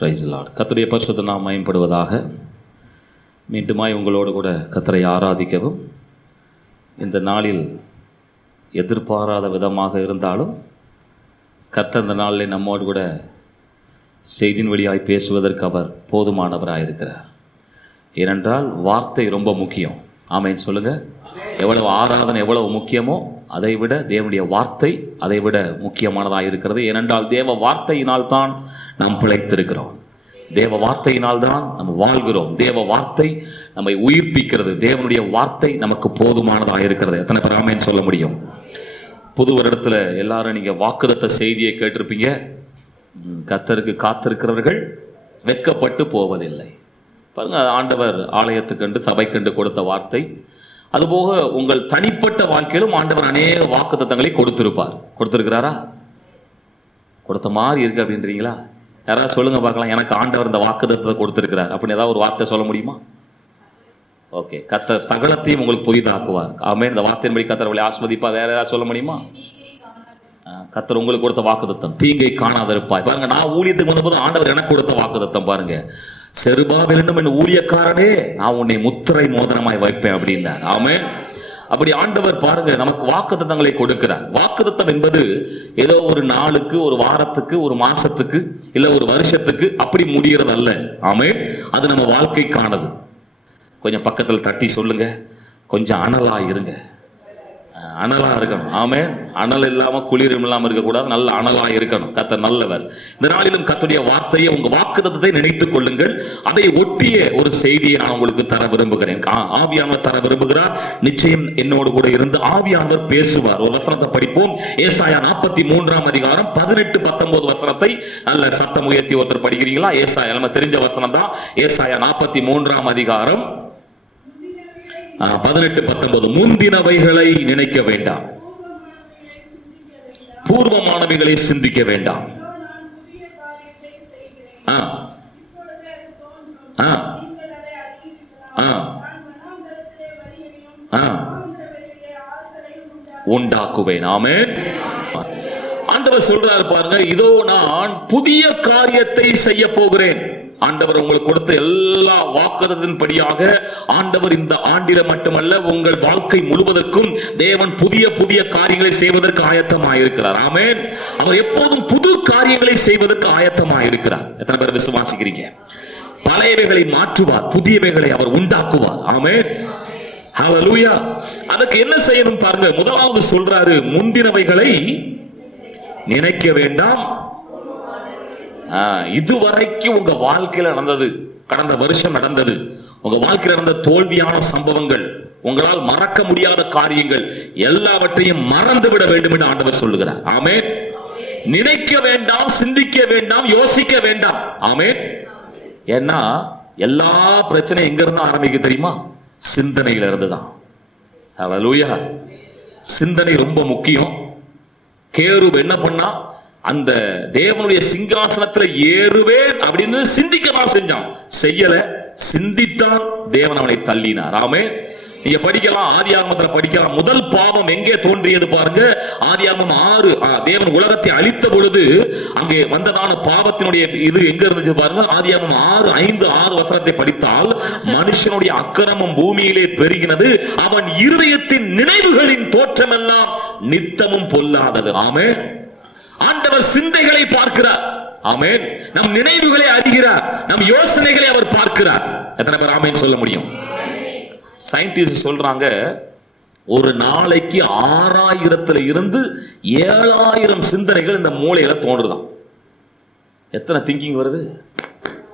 Praise the Lord. கர்த்தருடைய பரிசுத்த நாமம் மகிமைப்படுவதாக. மீண்டுமாய் உங்களோடு கூட கர்த்தரை ஆராதிக்கவும், இந்த நாளில் எதிர்பாராத விதமாக இருந்தாலும் கர்த்தர் இந்த நாளில் நம்மோடு கூட செய்தியின் வழியாய் பேசுவதற்கு அவர் போதுமானவராக இருக்கிறார். ஏனென்றால் வார்த்தை ரொம்ப முக்கியம். ஆமென் சொல்லுங்கள். எவ்வளவு ஆராதனை எவ்வளவு முக்கியமோ அதை விட தேவனுடைய வார்த்தை அதை விட முக்கியமானதாக இருக்கிறது. ஏனென்றால் தேவ வார்த்தையினால் தான் நாம் பிழைத்திருக்கிறோம். தேவ வார்த்தையினால் தான் நம்ம வாழ்கிறோம். தேவ வார்த்தை நம்மை உயிர்ப்பிக்கிறது. தேவனுடைய வார்த்தை நமக்கு போதுமானதாக இருக்கிறது. எத்தனை பேர் ஆமென் சொல்ல முடியும்? புது வருடத்தில் எல்லாரும் நீங்கள் வாக்குத்தத்த செய்தியை கேட்டிருப்பீங்க. கர்த்தருக்கு காத்திருக்கிறவர்கள் வெட்கப்பட்டு போவதில்லை. பாருங்கள், ஆண்டவர் ஆலயத்துக்கென்று சபைக்கென்று கொடுத்த வார்த்தை. அதுபோக உங்கள் தனிப்பட்ட வாழ்க்கையிலும் ஆண்டவர் அநேக வாக்குத்தத்தங்களை கொடுத்திருக்கிறாரா? கொடுத்த மாதிரி இருக்கு அப்படின்றீங்களா? யாராவது சொல்லுங்க பார்க்கலாம், எனக்கு ஆண்டவர் இந்த வாக்குத்தத்தத்தை கொடுத்திருக்கிறார் அப்படின்னு ஏதாவது ஒரு வார்த்தை சொல்ல முடியுமா? ஓகே, கர்த்தர் சகலத்தையும் உங்களுக்கு புதிதாக்குவார். ஆமென். இந்த வார்த்தையின்படி கர்த்தர் அவளை ஆஸ்வதிப்பா. வேற யாராவது சொல்ல முடியுமா? கர்த்தர் உங்களுக்கு கொடுத்த வாக்குத்தத்தம், தீங்கை காணாதிருப்பாய். பாருங்க, நான் ஊழியத்துக்கு வந்தபோது ஆண்டவர் எனக்கு கொடுத்த வாக்குத்தத்தம் பாருங்க, செருபாபேல் என்னும் என் ஊழியக்காரனே, நான் உன்னை முத்திரை மோதிரமாய் வைப்பேன் அப்படின்னார். ஆமென். அப்படி ஆண்டவர் பாருங்க நமக்கு வாக்குத்தத்தங்களை கொடுக்கிறார். வாக்குத்தத்தம் என்பது ஏதோ ஒரு நாளுக்கு, ஒரு வாரத்துக்கு, ஒரு மாசத்துக்கு, இல்லை ஒரு வருஷத்துக்கு அப்படி முடிகிறது அல்ல. ஆமென். அது நம்ம வாழ்க்கைக்கானது. கொஞ்சம் பக்கத்தில் தட்டி சொல்லுங்க, கொஞ்சம் அனலா இருங்க. அனலா இருக்கணும். ஆமென். அனல் இல்லாமல் குளிரும் இல்லாமல் இருக்கக்கூடாது, நல்ல அனலா இருக்கணும். கர்த்தர் நல்லவர். இந்த நாளிலும் கர்த்தருடைய வார்த்தையை, உங்க வாக்குத்தத்தத்தை நினைத்துக் கொள்ளுங்கள். அதை ஒட்டிய ஒரு செய்தியை நான் உங்களுக்கு தர விரும்புகிறேன். ஆவியானவர் தர விரும்புகிறார். நிச்சயம் என்னோடு கூட இருந்து ஆவியானவர் பேசுவார். ஒரு வசனத்தை படிப்போம். ஏசாயா 43ஆம் அதிகாரம் 18-19 வசனத்தை நல்ல சத்தம் உயர்த்தி ஒருத்தர் படிக்கிறீங்களா? ஏசாயா நம்ம தெரிஞ்ச வசனம் தான். ஏசாயா 43ஆம் அதிகாரம் 18-19. முந்தினவைகளை நினைக்க வேண்டாம், பூர்வமானவைகளை சிந்திக்க வேண்டாம். உண்டாக்குவேன். ஆமென். ஆண்டவர் சொல்றாரு பாருங்க, இதோ நான் புதிய காரியத்தை செய்ய போகிறேன். ஆண்டவர் உங்களுக்கு கொடுத்த எல்லா வாக்குத்தத்தத்தின்படியாக ஆண்டவர் இந்த ஆண்டில மட்டுமல்ல உங்கள் வாழ்க்கை முழுவதற்கும் தேவன் புதிய புதிய காரியங்களை செய்வதற்கு ஆயத்தமாயிருக்கிறார். ஆமென். அவர் எப்போதும் புது காரியங்களை செய்வதற்கு ஆயத்தமாயிருக்கிறார். எத்தனை பேர் விசுவாசிக்கிறீங்க? பழையவைகளை மாற்றுவார், புதியவைகளை அவர் உண்டாக்குவார். ஆமென். ஹல்லேலூயா. அதுக்கு என்ன செய்யணும் பாருங்க. முதலாவது சொல்றாரு, முந்தினவைகளை நினைக்க வேண்டாம். இதுவரைக்கும் உங்க வாழ்க்கையில நடந்தது, கடந்த வருஷம் நடந்தது, உங்க வாழ்க்கையில் நடந்த தோல்வியான சம்பவங்கள், உங்களால் மறக்க முடியாத காரியங்கள் எல்லாவற்றையும் மறந்து விட வேண்டும் என்று ஆண்டவர் சொல்லுகிறார். ஆமென். நினைக்க வேண்டாம், சிந்திக்க வேண்டாம், யோசிக்க வேண்டாம். ஆமென். ஏன்னா எல்லா பிரச்சனையும் எங்க இருந்து ஆரம்பிக்க தெரியுமா? சிந்தனையில இருந்துதான். ஹல்லேலூயா. சிந்தனை ரொம்ப முக்கியம். கேருப் என்ன பண்ணா, அந்த தேவனுடைய சிங்காசனத்துல ஏறுவேன் அப்படின்னு சிந்திக்க தான் செஞ்சான். செய்யல, சிந்தித்தான், தேவன் அவனை தள்ளினார். ஆமென். நீங்க படிக்கலாம், ஆதியாகமத்துல படிக்கலாம். முதல் பாவம் எங்கே தோன்றியது பாருங்க. ஆதியாகமம் 6. தேவன் உலகத்தை அழித்த பொழுது அங்கே வந்ததான பாவத்தினுடைய இது எங்க இருந்துச்சு பாருங்க. ஆதியாகமம் 6:5-6 வசனத்தை படித்தால், மனுஷனுடைய அக்கிரமம் பூமியிலே பெருகினது, அவன் இருதயத்தின் நினைவுகளின் தோற்றமெல்லாம் நித்தமும் பொல்லாதது. ஆமென். ஆண்டவர் சிந்தைகளை பார்க்கிறார். ஆமென். நம் நினைவுகளை அறிகிறார், நம் யோசனைகளை அவர் பார்க்கிறார். எத்தனை பேர் ஆமென் சொல்ல முடியும்? சயின்டிஸ்ட் சொல்றாங்க, ஒரு நாளைக்கு 6000 இருந்து 7000 சிந்தனைகள் இந்த மூளையில தோன்றுதான். எத்தனை திங்கிங் வருது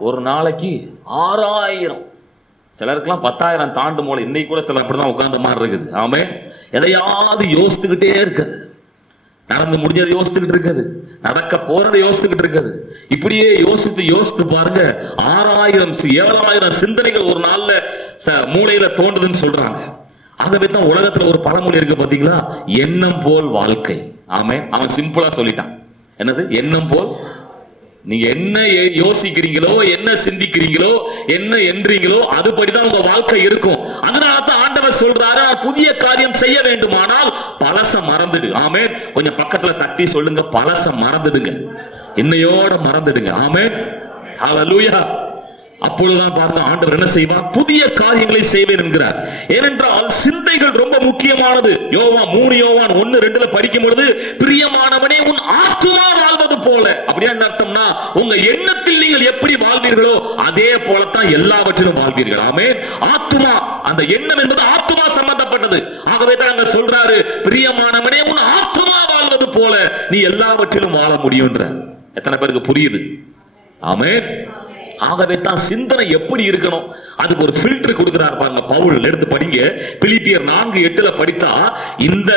ஒரு நாளைக்கு? 6000. சிலருக்குலாம் 10,000 தாண்டு மூளை. இன்னைக்கு கூட சிலர் அப்படிதான் உட்கார்ந்த மாதிரி இருக்குது. ஆமென். எதையாவது யோசித்துக்கிட்டே இருக்குது. நடந்து முடிஞ்சதை யோசித்துக்கிட்டு இருக்குது, நடக்க போறதை யோசித்துக்கிட்டு இருக்குது. இப்படியே யோசித்து பாருங்க, 6000-7000 சிந்தனைகள் ஒரு நாள்ல மூளையில தோன்றுதுன்னு சொல்றாங்க. ஆகவே தான் உலகத்துல ஒரு பழமொழி இருக்கு பாத்தீங்களா, எண்ணம் போல் வாழ்க்கை. ஆமென். அவன் சிம்பிளா சொல்லிட்டான். என்னது? எண்ணம் போல். நீங்க என்ன யோசிக்கிறீங்களோ, என்ன சிந்திக்கிறீங்களோ, என்ன என்றீங்களோ அதுபடிதான் உங்க வாழ்க்கை இருக்கும். அதனால தான் ஆண்டவர் சொல்றாரு, புதிய காரியம் செய்ய வேண்டுமானால் பழச மறந்துடு. ஆமென். கொஞ்சம் பக்கத்துல தட்டி சொல்லுங்க, பழச மறந்துடுங்க, என்னையோட மறந்துடுங்க. ஆமென். ஹல்லேலூயா. அப்பொழுதுதான் பாருங்க ஆண்டவர் என்ன செய்வார், புதிய காரியங்களை செய்வேன் என்கிறார். ஏனென்றால் சிந்தைகள் ரொம்ப முக்கியமானது. யோவான் 1:2 படிக்கும் பொழுது, பிரியமானவனே உன் ஆத்துமா வாழ்வது போல. அப்படியே என்ன அர்த்தம்னா, உங்க எண்ணத்தில் நீங்கள் எப்படி வாழ்வீர்களோ அதே போலத்தான் எல்லாவற்றிலும் வாழ்வீர்கள். ஆமென். ஆத்துமா, அந்த எண்ணம் என்பது ஆத்துமா சம்பந்தப்பட்டது. ஆகவே தான் அங்க சொல்றாரு, பிரியமானவனே உன் ஆத்துமா வாழ்வது போல நீ எல்லாவற்றிலும் வாழ முடியும்ன்ற. எத்தனை பேருக்கு புரியுது? ஆமென். ஆகவே தான் சிந்தனை எப்படி இருக்கணும், அதுக்கு ஒரு ஃபில்டர் கொடுக்கிறார் பாருங்க. பவுல் எடுத்து படிங்க, பிலிப்பியர் 4:8 படித்தா, இந்த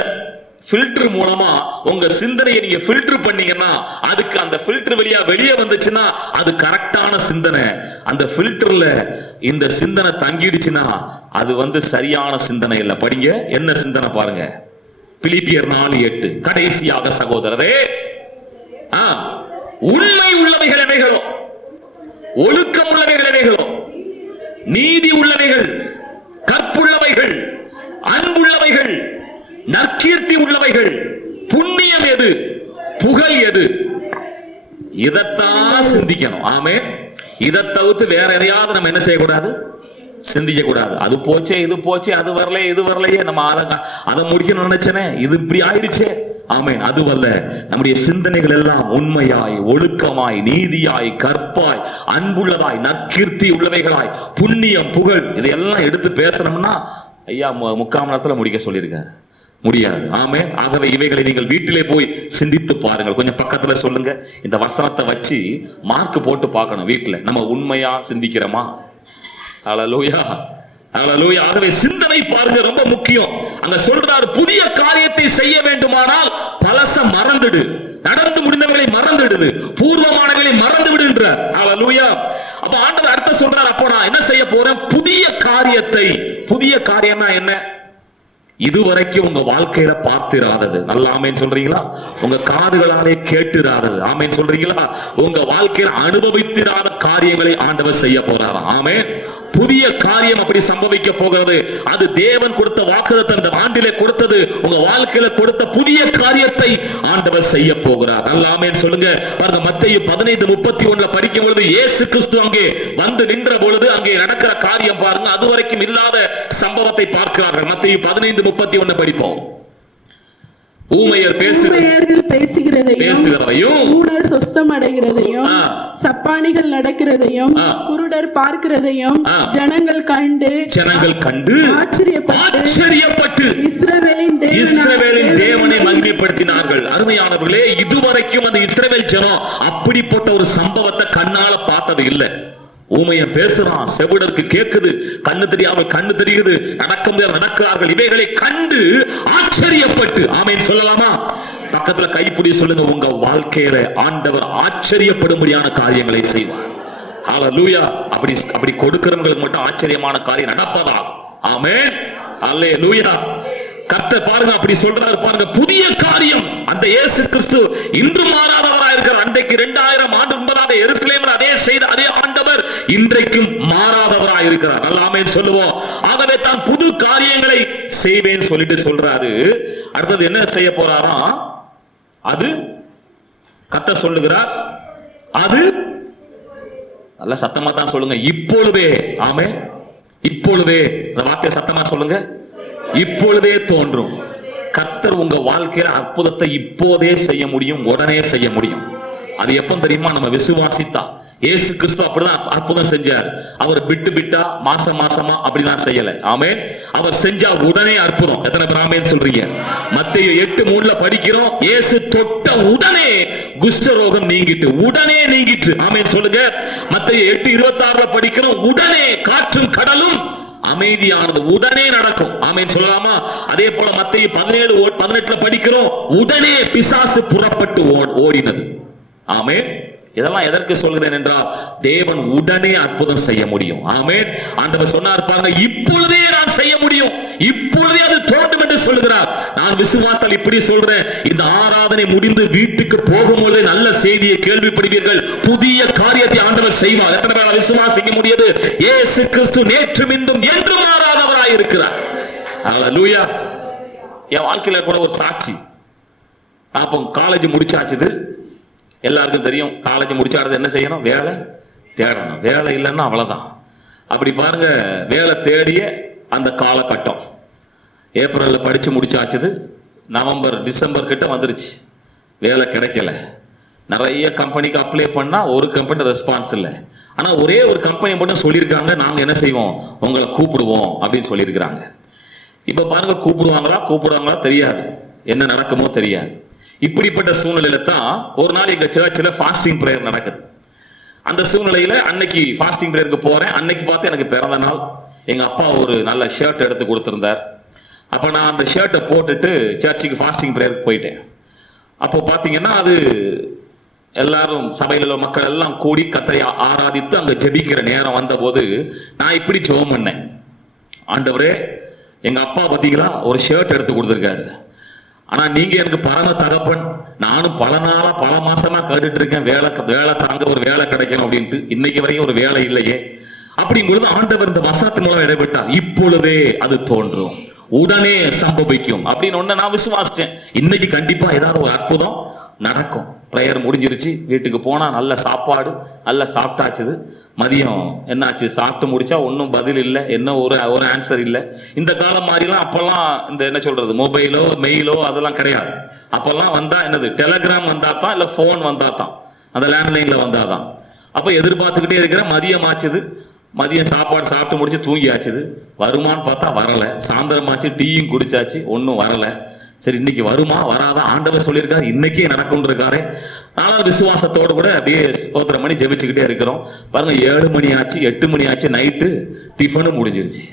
ஃபில்டர் மூலமா உங்க சிந்தனையை நீங்க ஃபில்டர் பண்ணீங்கன்னா, அதுக்கு அந்த ஃபில்டர் வழியா வெளியே வந்துச்சுன்னா அது கரெக்டான சிந்தனை. அந்த ஃபில்டர்ல இந்த சிந்தனை தங்கிடுச்சுன்னா அது சரியான சிந்தனை இல்லை. படிங்க, என்ன சிந்தனை பாருங்க. பிலிப்பியர் 4:8. கடைசியாக சகோதரரே, உண்மை உள்ளவைகள் எவைகளோ, ஒழுக்கம் உள்ளவைகள் எவைகளோ, நீதி உள்ளவைகள், கற்புள்ளவைகள், அன்புள்ளவைகள், நற்கீர்த்தி உள்ளவைகள், புண்ணியம் எது, புகழ் எது, இதைத்தான் சிந்திக்கணும். ஆமென். இதை தவிர்த்து வேற எதையாவது நம்ம என்ன செய்யக்கூடாது, சிந்திக்க கூடாது. அது போச்சே, இது போச்சே, அது வரல, இது வரலையே, நம்ம அதை முடிக்கணும்னு நினைச்சனே, இது இப்படி ஆயிடுச்சே. ஆமென். அதுவல்ல, நம்முடைய சிந்தனைகள் எல்லாம் உண்மையாய், ஒழுக்கமாய், நீதியாய், கற்பாய், அன்புள்ளதாய், நற்கீர்த்தி உள்ளவைகளாய், புண்ணியம், புகழ், இதையெல்லாம் எடுத்து பேசணும்னா ஐயா 3/4 மணி நேரத்தில் முடிக்க சொல்லியிருக்காரு. முடியாது. ஆமென். ஆகவே இவைகளை நீங்கள் வீட்டிலே போய் சிந்தித்து பாருங்கள். கொஞ்சம் பக்கத்துல சொல்லுங்க, இந்த வசனத்தை வச்சு மார்க் போட்டு பார்க்கணும் வீட்டில், நம்ம உண்மையா சிந்திக்கிறோமா? ஹல்லேலூயா, ஹல்லேலூயா. ஆகவே சிந்தனை பாருங்க ரொம்ப முக்கியம். அங்க சொல்றாரு, புதிய காரியத்தை செய்ய வேண்டுமானால் பழச மறந்துடு, நடந்து முடிந்தவர்களை மறந்துடுது, பூர்வமானவர்களை மறந்து விடுன்ற. ஹல்லேலூயா. அப்ப ஆண்டவர் அர்த்தம் சொல்றாரு, அப்போ நான் என்ன செய்ய போறேன், புதிய காரியத்தை. புதிய காரியம்னா என்ன? இதுவரைக்கும் உங்க வாழ்க்கையில பார்த்திராதது. நல்ல ஆமேன் சொல்றீங்களா? உங்க காதுகளாலே கேட்டிராதது. ஆமேன் சொல்றீங்களா? உங்க வாழ்க்கையில அனுபவித்திராத காரியங்களை ஆண்டவர் செய்ய போறாராம். ஆமேன். புதிய காரியம் அப்படி சம்பவிக்க போகிறது. அது தேவன் கொடுத்த வாக்குத்தத்தம், இந்த ஆண்டிலே கொடுத்தது, உங்க வாழ்க்கையில கொடுத்த புதிய காரியத்தை ஆண்டவர் செய்ய போகிறார். நல்ல ஆமென் சொல்லுங்க. பாருங்க, மத்தேயு 15:31 படிக்கும் பொழுது இயேசு கிறிஸ்து அங்கே வந்து நின்ற பொழுது அங்கே நடக்கிற காரியம் பாருங்க, அதுவரைக்கும் இல்லாத சம்பவத்தை பார்க்கிறார்கள். மத்தேயு 15:31 படிப்போம். ஊமையர் பேசுகிறதையும், ஊனர் சொஸ்தம் அடைகிறதையும், சப்பானிகள் நடக்கிறதையும், குருடர் பார்க்கிறதையும் ஜனங்கள் கண்டு ஆச்சரியப்பட்டு இஸ்ரவேலின் தேவனை மகிமைப்படுத்தினார்கள். அருமையானவர்களே, இதுவரைக்கும் அந்த இஸ்ரவேல் ஜனம் அப்படிப்பட்ட ஒரு சம்பவத்தை கண்ணால பார்த்தது இல்லை. ஊமையன் பேசுறான், செவிடருக்கு கேட்குது, கண்ணு தெரியாமல் கண்ணு தெரியுது, நடக்க முடியாது நடக்கிறார்கள். இவைகளை கண்டு ஆச்சரியப்பட்டு. ஆமென் சொல்லலாமா? பக்கத்துல கைப்பிடி சொல்லுங்க, உங்க வாழ்க்கையில ஆண்டவர் ஆச்சரியப்படும்படியான காரியங்களை செய்வார். ஹல்லேலூயா. அப்படி கொடுக்கிறவங்களுக்கு மட்டும் ஆச்சரியமான காரியம் நடப்பதாகும். ஆமென். ஹல்லேலூயா. கர்த்தர் பாருங்க அப்படி சொல்றாரு பாருங்க, புதிய காரியம். அந்த இயேசு கிறிஸ்து இன்று மாறாதவராய் இருக்கிறார். அன்றைக்கு 2000 ஆண்டு முன்பதாக எருசலேமில் அதே செய்த அதே ஆண்டவர் இன்றைக்கும் மாறாதவராய் இருக்கிறார். நல்ல ஆமென் சொல்லுவோம். ஆகவே தான் புது காரியங்களை செய்வேன் சொல்லிட்டு சொல்றாரு. அடுத்தது என்ன செய்ய போறாராம்? அது கர்த்தர் சொல்லுகிறார், அது நல்ல சத்தமா தான் சொல்லுங்க, இப்பொழுதே. ஆமென். இப்பொழுதே, இந்த வார்த்தையை சத்தமா சொல்லுங்க. இப்பொழுதே தோன்றும். கர்த்தர் உங்க வாழ்க்கையில அற்புதத்தை இப்போதே செய்ய முடியும், உடனே செய்ய முடியும். அது எப்ப தெரியுமா? நம்ம விசுவாசித்தா. இயேசு கிறிஸ்து அப்படிதான் அற்புதம் செஞ்சார். அவர் விட்டா மாசமா அப்படிலாம் செய்யல. ஆமென். அவர் செஞ்சா உடனே அற்புதம். எத்தனை பேர் ஆமென் சொல்றீங்க? மத்தேயு 8:3 படிக்கிறோம், இயேசு தொட்ட உடனே குஷ்டரோகம் நீங்கிட்டு, உடனே நீங்கிட்டு. ஆமென் சொல்லுங்க. மத்தேயு 8:26 படிக்கிறோம், உடனே காற்றும் கடலும் அமைதியானது, உடனே நடக்கும். ஆமென் சொல்லலாமா? அதே போல மத்தேயு 17:18 படிக்கிறோம், உடனே பிசாசு புறப்பட்டு ஓடினது. ஆமென். இதெல்லாம் எதற்கு சொல்கிறேன் என்றால், தேவன் உடனே அற்புதம் செய்ய முடியும். ஆமென். ஆண்டவர் சொன்னார் பாருங்க, இப்பொழுதே நான் செய்ய முடியும், இப்பொழுதே அது தோன்றும் என்று சொல்கிறார். நான் விசுவாசத்தால் இப்படி சொல்றேன், இந்த ஆராதனை முடிந்து வீட்டுக்கு போகும்போது நல்ல செய்தியை கேள்விப்படுவீர்கள். புதிய காரியத்தை ஆண்டவர் செய்வார். எத்தனை பேர் விசுவாசிக்க முடியாது? இயேசு கிறிஸ்து நேற்றும் இன்றும் என்றும் மாறாதவராய் இருக்கிறார். ஹல்லேலூயா. என் வாழ்க்கையில கூட ஒரு சாட்சி. அப்போ காலேஜ் முடிச்சாச்சுது, எல்லாருக்கும் தெரியும். காலேஜ் முடிச்சாடுறது என்ன செய்யணும்? வேலை தேடணும். வேலை இல்லைன்னா அவ்வளோதான். அப்படி பாருங்க, வேலை தேடிய அந்த காலகட்டம் ஏப்ரலில் படித்து முடிச்சாச்சுது. நவம்பர் டிசம்பர் கிட்ட வந்துருச்சு, வேலை கிடைக்கல. நிறைய கம்பெனிக்கு அப்ளை பண்ணால் ஒரு கம்பெனி ரெஸ்பான்ஸ் இல்லை. ஆனால் ஒரே ஒரு கம்பெனி மட்டும் சொல்லியிருக்காங்க, நாங்கள் என்ன செய்வோம், உங்களை கூப்பிடுவோம் அப்படின்னு சொல்லியிருக்கிறாங்க. இப்போ பாருங்க, கூப்பிடுவாங்களா தெரியாது, என்ன நடக்குமோ தெரியாது. இப்படிப்பட்ட சூழ்நிலையில தான் ஒரு நாள் எங்கள் சர்ச்சில் ஃபாஸ்டிங் ப்ரேயர் நடக்குது. அந்த சூழ்நிலையில் அன்னைக்கு ஃபாஸ்டிங் ப்ரேயருக்கு போகிறேன். அன்னைக்கு பார்த்து எனக்கு பிறந்த நாள். எங்கள் அப்பா ஒரு நல்ல ஷர்ட் எடுத்து கொடுத்துருந்தார். அப்போ நான் அந்த ஷர்ட்டை போட்டுட்டு சர்ச்சுக்கு ஃபாஸ்டிங் ப்ரேயருக்கு போயிட்டேன். அப்போ பார்த்தீங்கன்னா அது எல்லாரும் சபையில் உள்ள மக்கள் எல்லாம் கூடி கர்த்தரை ஆராதித்து அங்கே ஜெபிக்கிற நேரம் வந்தபோது நான் இப்படி ஜெபம் பண்ணேன். ஆண்டவரே, எங்கள் அப்பா பார்த்தீங்களா ஒரு ஷர்ட் எடுத்து கொடுத்துருக்காரு. ஆனால் நீங்கள் எனக்கு பரம தகப்பன். நானும் பல நாளாக பல மாசமா கேட்டுட்டு இருக்கேன், வேலை தாங்க ஒரு வேலை கிடைக்கணும் அப்படின்ட்டு. இன்னைக்கு வரைக்கும் ஒரு வேலை இல்லையே. அப்படிங்கும்போது ஆண்டவர் இந்த வசனத்தின் மூலம் இடைப்பட்டார். இப்பொழுதே அது தோன்றும், உடனே சம்பவிக்கும் அப்படின்னு ஒன்று நான் விசுவாசித்தேன். இன்னைக்கு கண்டிப்பா ஏதாவது ஒரு அற்புதம் நடக்கும். ப்ரேயர் முடிஞ்சிருச்சு, வீட்டுக்கு போனால் நல்ல சாப்பாடு, நல்லா சாப்பிட்டாச்சுது. மதியம் என்னாச்சு, சாப்பிட்டு முடிச்சா ஒன்றும் பதில் இல்லை, என்ன ஒரு ஆன்சர் இல்லை. இந்த காலம் மாதிரிலாம் அப்போல்லாம் இந்த என்ன சொல்றது, மொபைலோ மெயிலோ அதெல்லாம் கிடையாது. அப்போல்லாம் வந்தா என்னது, டெலகிராம் வந்தா தான், இல்லை ஃபோன் வந்தா தான், அந்த லேண்ட்லைனில் வந்தாதான். அப்போ எதிர்பார்த்துக்கிட்டே இருக்கிறேன். மதியம் ஆச்சுது, மதியம் சாப்பாடு சாப்பிட்டு முடிச்சு தூங்கி ஆச்சுது. வருமானு பார்த்தா வரலை. சாயந்தரமாச்சு, டீயும் குடிச்சாச்சு, ஒன்றும் வரலை. சரி, இன்னைக்கு வருமா வராதா, ஆண்டவர் சொல்லியிருக்காரு இன்னைக்கே நடக்கும்னு இருக்காரு. நானும் விசுவாசத்தோடு கூட அப்படியே ஸ்தோத்திரம் பண்ணி ஜெபிச்சுக்கிட்டே இருக்கிறோம். பாருங்க, 7 மணி ஆச்சு, 8 மணி ஆச்சு, நைட்டு டிஃபனும் முடிஞ்சிருச்சு.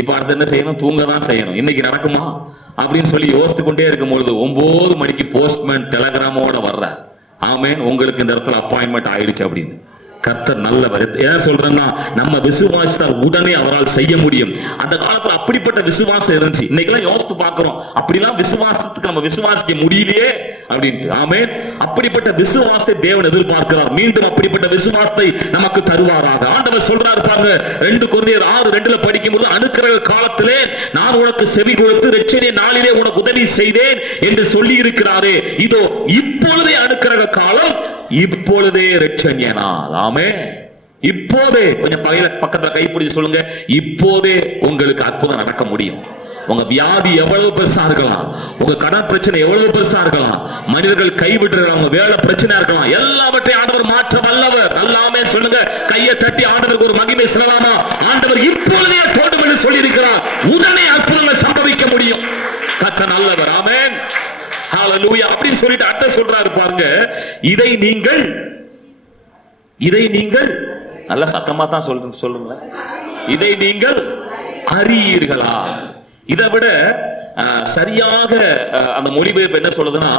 இப்போ அடுத்து என்ன செய்யணும், தூங்க தான் செய்யணும். இன்னைக்கு நடக்குமா அப்படின்னு சொல்லி யோசித்து கொண்டே இருக்கும் பொழுது 9 மணிக்கு போஸ்ட்மேன் டெலகிராமோட வர்றார். ஆமேன், உங்களுக்கு இந்த இடத்துல அப்பாயின்மெண்ட் ஆயிடுச்சு அப்படின்னு. கர்த்தர் நல்லவர். ஏன் சொல்றேன்னா, நம்ம விசுவாசித்தால் உடனே அவரால் செய்ய முடியும். அந்த காலத்துல அப்படிப்பட்ட விசுவாசம் இருந்துச்சு. இன்னைக்கெல்லாம் யோசித்து பார்க்கிறோம், அப்படிலாம் விசுவாசத்துக்கு நம்ம விசுவாசிக்க முடியலையே அப்படின்ட்டு. ஆமென். அப்படிப்பட்ட விசுவாசத்தை தேவன் எதிர்பார்க்கிறார். மீண்டும் அப்படிப்பட்ட விசுவாசத்தை நமக்கு தருவாராக. ஆண்டவர் சொல்றாரு பாருங்க, 2 கொரிந்தியர் 6:2 படிக்கும்போது, அனுக்கிரக காலத்திலே நான் உனக்கு செவி கொடுத்து இரட்சணிய நாளிலே உனக்கு உதவி செய்தேன் என்று சொல்லி இருக்கிறாரே, இதோ இப்பொழுதே அனுக்கிரக காலம், இப்பொழுதே இரட்சணிய நாள். ஆமென். இப்போதே, கொஞ்சம் பக்கத்துல கைப்பிடிச்சு சொல்லுங்க, இப்போதே உங்களுக்கு அற்புதம் நடக்க முடியும். உங்க வியாதி எவ்வளவு பெருசா இருக்கலாம், உங்க கடன் பிரச்சனை எவ்வளவு பெருசா இருக்கலாம், மனிதர்கள் கைவிடுறாங்க, வேலை பிரச்சனை இருக்கலாம், எல்லாவற்றையும் ஆண்டவர் மாற்ற வல்லவர். எல்லாமே சொல்லுங்க, கையை தட்டி ஆண்டவருக்கு ஒரு மகிமை சொல்லலாமா? ஆண்டவர் இப்பொழுதே தோண்டும் என்று சொல்லி இருக்கிறார். உடனே அற்புதங்கள் சம்பவிக்க முடியும். கர்த்தர் நல்லவர். ஆமென். ஹalleluya அப்படின்னு சொல்லிட்டு அடுத்து சொல்றாரு பாருங்க, இதை நீங்கள் நல்ல சத்தமா தான் சொல்லுங்க, இதை நீங்கள் அறியீர்களா? இதை விட சரியாக அந்த மொழிபெயர்ப்பு என்ன சொல்லுதுன்னா,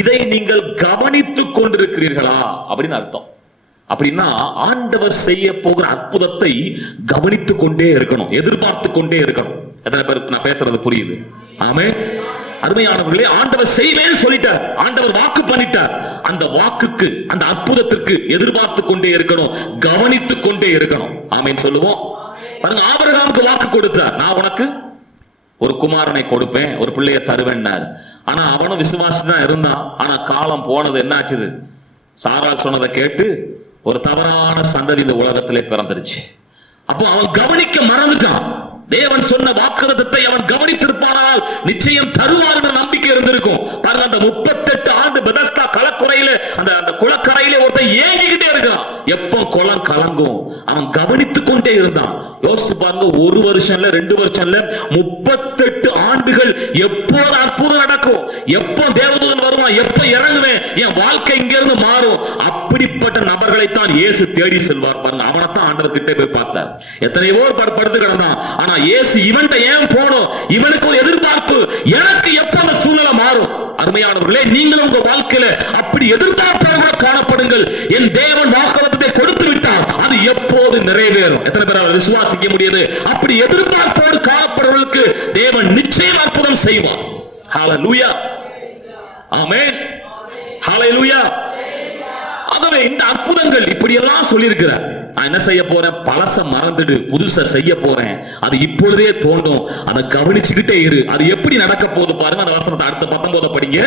இதை நீங்கள் கவனித்துக் கொண்டிருக்கிறீர்களா அப்படின்னு அர்த்தம். அப்படின்னா ஆண்டவர் செய்ய போகிற அற்புதத்தை கவனித்துக் கொண்டே இருக்கணும், எதிர்பார்த்து கொண்டே இருக்கணும். எத்தனை பேர் நான் பேசுறது புரியுது? ஆமென். அருமையானவர்களே, ஆண்டவர் செய்வேன்னு சொல்லிட்டார், ஆண்டவர் வாக்கு பண்ணிட்டார். அந்த வாக்குக்கு, அந்த அற்புதத்திற்கு எதிர்பார்த்து கொண்டே இருக்கணும், கவனித்துக் கொண்டே இருக்கணும். ஆமென் சொல்லுவோம். பாருங்க, ஆபிரகாமுக்கு வாக்கு கொடுத்தார், நான் உனக்கு ஒரு குமாரனை கொடுப்பேன், ஒரு பிள்ளையை தருவேன்னார். ஆனா அவனும் விசுவாசி தான் இருந்தான். ஆனா காலம் போனது, என்ன ஆச்சுது, சாராள் சொன்னதை கேட்டு ஒரு தவறான சந்ததி இந்த உலகத்திலே பிறந்துருச்சு. அப்போ அவன் கவனிக்க மறந்துட்டான். தேவன் சொன்ன வாக்குத்தத்தத்தை அவன் கவனித்திருப்பானால் நிச்சயம் தருவார் என்ற நம்பிக்கை இருந்திருக்கும். பாருங்க, அந்த 38 ஆண்டு பெதஸ்தா கலக்குறையில, அந்த குளக்கரையிலே ஒருத்தன் ஏங்கிக்கிட்டே இருக்கான். எப்போ குளம் கலங்கும், அவன் கவனித்துக் கொண்டே இருந்தான். யோசிச்சு பாருங்க, 1 வருஷம் இல்ல, 2 வருஷம் இல்ல, 38 ஆண்டுகள். எப்போது அற்புதம் நடக்கும், எப்போ தேவதூதன் வருவான், எப்போ இறங்குவேன், என் வாழ்க்கை இங்க இருந்து மாறும். அப்படிப்பட்ட நபர்களைத்தான் இயேசு தேடி செல்வார். பாருங்க, அவனைத்தான் ஆண்டவர் கிட்டே போய் பார்த்தார். எத்தனையோ படுத்து கிடந்தான். ஆனா இயேசு இவன்ட்ட ஏன் போனோம், இவனுக்கு ஒரு எதிர்பார்ப்பு, எனக்கு எப்போ அந்த சூழ்நிலை மாறும். அருமையானவர்களே, நீங்களும் உங்க வாழ்க்கையில அப்படி எதிர்பார்ப்பவர்களாக காணப்படுங்கள். என் தேவன் வாக்குத்தத்தத்தை கொடுத்து விட்டார், அது எப்போது நிறைவேறும். எத்தனை பேர் விசுவாசிக்க முடியுது? அப்படி எதிர்பார்ப்போடு காணப்படுவர்களுக்கு தேவன் நிச்சயம் அற்புதம் செய்வார். ஹalleluya. ஆமென். ஹalleluya. ஆகவே இந்த அற்புதங்கள் இப்படி எல்லாம் சொல்லி இருக்கிறார். நான் என்ன செய்ய போறேன், பழச மறந்துடு, புதுசை செய்ய போறேன், அது இப்பொழுதே தோன்றும், அதை கவனிச்சுக்கிட்டே இரு. அது எப்படி நடக்க போகுது பாருங்க. அந்த வசனத்தை அடுத்த 19 படிங்க.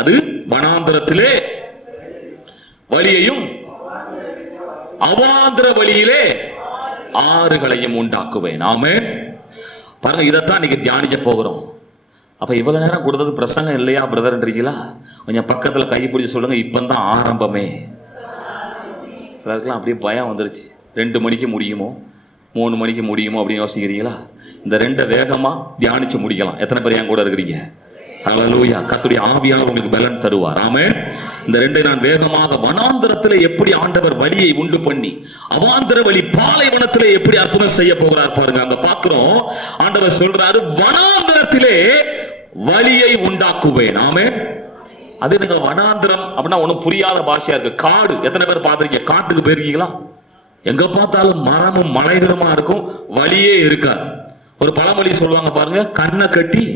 அது வனாந்தரத்திலே வழியையும் அவாந்திர வழியிலே ஆறுகளையும் உண்டாக்குவேன். ஆமென். பாருங்க, இதைத்தான் இன்னைக்கு தியானிக்க போகிறோம். அப்ப இவ்வளவு நேரம் கொடுத்தது பிரசங்கம் இல்லையா பிரதர்ன்றீங்களா? கொஞ்சம் பக்கத்துல கை பிடிச்சி சொல்லுங்க, இப்பந்தான் ஆரம்பமே. சிலருக்குலாம் அப்படியே பயம் வந்துருச்சு. 2 மணிக்கு முடியுமோ 3 மணிக்கு முடியுமோ அப்படின்னு யோசிக்கிறீங்களா? இந்த 2 வேகமா தியானிச்சு முடிக்கலாம். எத்தனை பேர் என் கூட இருக்கிறீங்க? ஹல்லேலூயா. கர்த்தருடைய ஆவியானவர் உங்களுக்கு பலன் தருவார். ஆமென். இந்த 2 நான் வேகமாக வனாந்தரத்திலே எப்படி ஆண்டவர் வழியை உண்டு பண்ணி அவாந்தர வழி பாலைவனத்திலே எப்படி அற்புதம் செய்ய போகிறார் பாருங்க. அங்க பார்க்கிறோம், ஆண்டவர் சொல்றாரு, வனாந்தரத்திலே வழியை உண்டாக்குவேன். ஆமென். அது நீங்க வனாந்தரம் அப்படின்னா ஒன்றும் புரியாத பாஷையா இருக்கு. காடு, எத்தனை பேர் பார்த்திருக்கீங்க? காட்டுக்கு போயிருக்கீங்களா? எங்க பார்த்தாலும் மரமும் மலைகளுமா இருக்கும், வழியே இருக்காது. ஒரு பழமொழி சொல்லுவாங்க பாருங்க, கண்ணை கட்டி.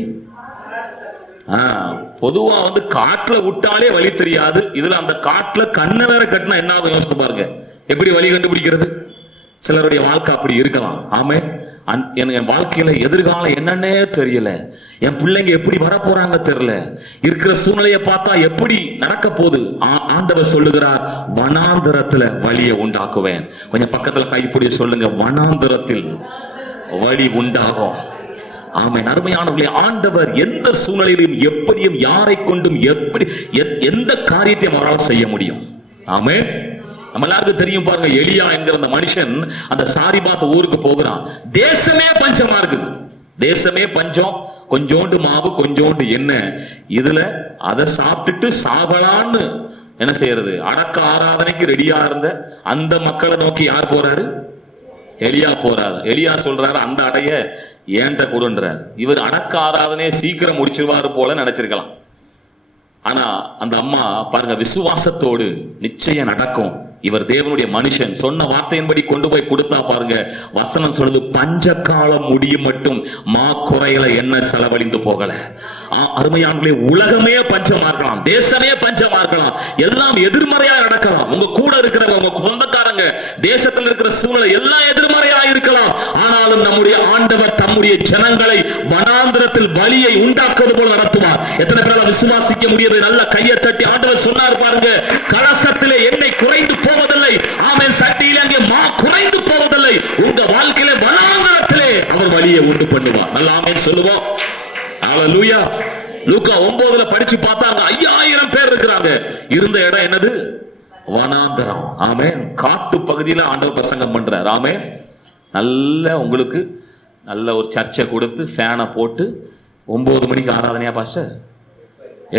பொதுவா காட்டுல விட்டாலே வழி தெரியாது. இதுல அந்த காட்டுல கண்ணை வேற கட்டினா என்ன ஆகும் யோசித்து பாருங்க. எப்படி வழி கண்டுபிடிக்கிறது? சிலருடைய வாழ்க்கை அப்படி இருக்கலாம். ஆமே, என் வாழ்க்கையில எதிர்காலம் என்னன்னே தெரியல, என் பிள்ளைங்க எப்படி வர போறாங்க தெரியல, இருக்கிற சூழ்நிலையை பார்த்தா எப்படி நடக்க போகுது. ஆண்டவர் சொல்லுகிறார், வனாந்தரத்துல வழியை உண்டாக்குவேன். கொஞ்சம் பக்கத்துல கைப்பிடி சொல்லுங்க, வனாந்தரத்தில் வழி உண்டாகும். ஆமென். அருமையானவர்களே, ஆண்டவர் எந்த சூழ்நிலையிலும் எப்படியும் யாரை கொண்டும் எப்படி எந்த காரியத்தையும் அவரால் செய்ய முடியும். ஆமென். நம்ம எல்லாருக்கும் தெரியும் பாருங்க, எலியா என்கிற அந்த மனுஷன் அந்த சாரிபாத் ஊருக்கு போகிறான். தேசமே பஞ்சமா இருக்குது, தேசமே பஞ்சம். கொஞ்சோண்டு மாவு கொஞ்சோண்டு எண்ணெய், இதுல அதை சாப்பிட்டுட்டு சாகலான்னு என்ன செய்யறது, அடக்க ஆராதனைக்கு ரெடியா இருந்த அந்த மக்களை நோக்கி யார் போறாரு? எலியா போறாரு. எலியா சொல்றாரு, அந்த அடைய ஏன்ட்ட கொடுன்றார். இவர் அடக்க ஆராதனையை சீக்கிரம் முடிச்சிருவாரு போல நினைச்சிருக்கலாம். ஆனா அந்த அம்மா பாருங்க, விசுவாசத்தோடு நிச்சயம் நடக்கும், இவர் தேவனுடைய மனுஷன், சொன்ன வார்த்தையின்படி கொண்டு போய் கொடுத்தா பாருங்க, வசனம் சொல்லுது, பஞ்ச காலம் முடியும் மட்டும் மா குறையில என்ன செலவழிந்து போகல. அருமையானவர்களே, உலகமே பஞ்சமா இருக்கலாம், தேசமே பஞ்சமா இருக்கலாம், எல்லாம் எதிர்மறையா நடக்கலாம். உங்க கூட இருக்கிறவங்க, உங்க சொந்தக்காரங்க, தேசத்தில் இருக்கிற சூழ்நிலை எல்லாம் எதிர்மறையா இருக்கலாம். ஆனாலும் நம்முடைய ஆண்டவர் தம்முடைய ஜனங்களை வனாந்திரத்தில் வழியை உண்டாக்குவது போல நடத்துவார். எத்தனை பேரால விசுவாசிக்க முடியாது? நல்ல கையை தட்டி ஆண்டவர் சொன்னார் பாருங்க, கலசத்திலே எண்ணெய் குறைந்து போவதில்லை. ஆமென். சட்டியிலே அங்கே மா குறைந்து போவதில்லை. உங்க வாழ்க்கையிலே வனாந்தரத்திலே அவர் வழியை உண்டு பண்ணுவார். நல்ல ஆமென் சொல்லுவோம். ஹல்லேலூயா. லூக்கா 9ல படிச்சு பார்த்தா அங்க 5000 பேர் இருக்கிறாங்க. இருந்த இடம் என்னது? வனாந்தரம். ஆமென். காட்டு பகுதியில ஆண்டவர் பிரசங்கம் பண்றார். ஆமென். நல்ல உங்களுக்கு நல்ல ஒரு சர்ச்சை கொடுத்து ஃபேனை போட்டு 9 மணிக்கு ஆராதனையா பாஸ்டர்?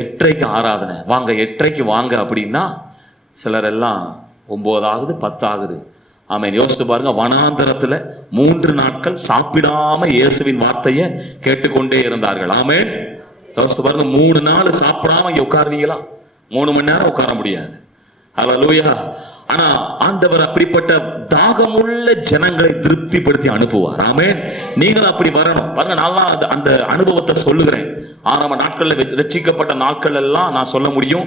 8:30க்கு ஆராதனை, வாங்க 8:30க்கு வாங்க அப்படின்னா சிலர் எல்லாம் 9 ஆகுது 10 ஆகுது. ஆமென். யோசித்து பாருங்க, வனாந்தரத்துல 3 நாட்கள் சாப்பிடாம இயேசுவின் வார்த்தையை கேட்டுக்கொண்டே இருந்தார்கள். ஆமென். யோசித்து பாருங்க, 3 நாள் சாப்பிடாம இங்க உட்காருவீங்களா? 3 மணி நேரம் உட்கார முடியாது. ஹல்லேலூயா. ஆனா ஆண்டவர் அப்படிப்பட்ட தாகமுள்ள ஜனங்களை திருப்திப்படுத்தி அனுப்புவார். ஆமென். நீங்களும் அப்படி வரணும். பாருங்க, நான் அந்த அனுபவத்தை சொல்லுகிறேன். ஆரம்ப நாட்கள்ல ரட்சிக்கப்பட்ட நாட்கள் எல்லாம் நான் சொல்ல முடியும்.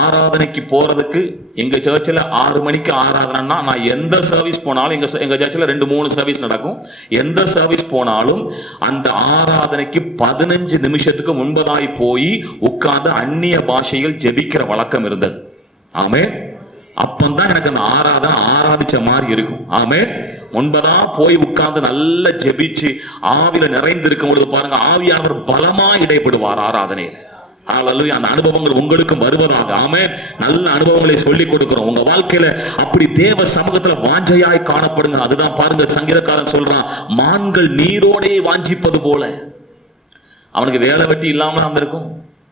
ஆராதனைக்கு போறதுக்கு எங்க சர்ச்சில் 6 மணிக்கு ஆராதனைன்னா, நான் எந்த சர்வீஸ் போனாலும், எங்க சர்ச்சில் 2-3 சர்வீஸ் நடக்கும். எந்த சர்வீஸ் போனாலும் அந்த ஆராதனைக்கு 15 நிமிஷத்துக்கு முன்பதாய் போய் உட்கார்ந்து அந்நிய பாஷையில் ஜெபிக்கிற வழக்கம் இருந்தது. ஆமென். அப்பந்தான் எனக்கு அந்த ஆராதிச்ச மாதிரி இருக்கும். ஆமென். முன்பதா போய் உட்கார்ந்து நல்லா ஜெபிச்சு ஆவியில நிறைந்து இருக்கும் பொழுது பாருங்க, ஆவியானவர் பலமா இடைப்படுவார் ஆராதனையில. ஹல்லேலூயா. அந்த அனுபவங்கள் உங்களுக்கும் வருவதாக. ஆமென். நல்ல அனுபவங்களை சொல்லி கொடுக்கிறோம். உங்க வாழ்க்கையில அப்படி தேவ சமூகத்துல வாஞ்சையாய் காணப்படுங்க. அதுதான் பாருங்க, சங்கீதக்காரன் சொல்றான், மான்கள் நீரோடே வாஞ்சிப்பது போல. அவனுக்கு வேலை வெட்டி இல்லாம இருந்திருக்கும்,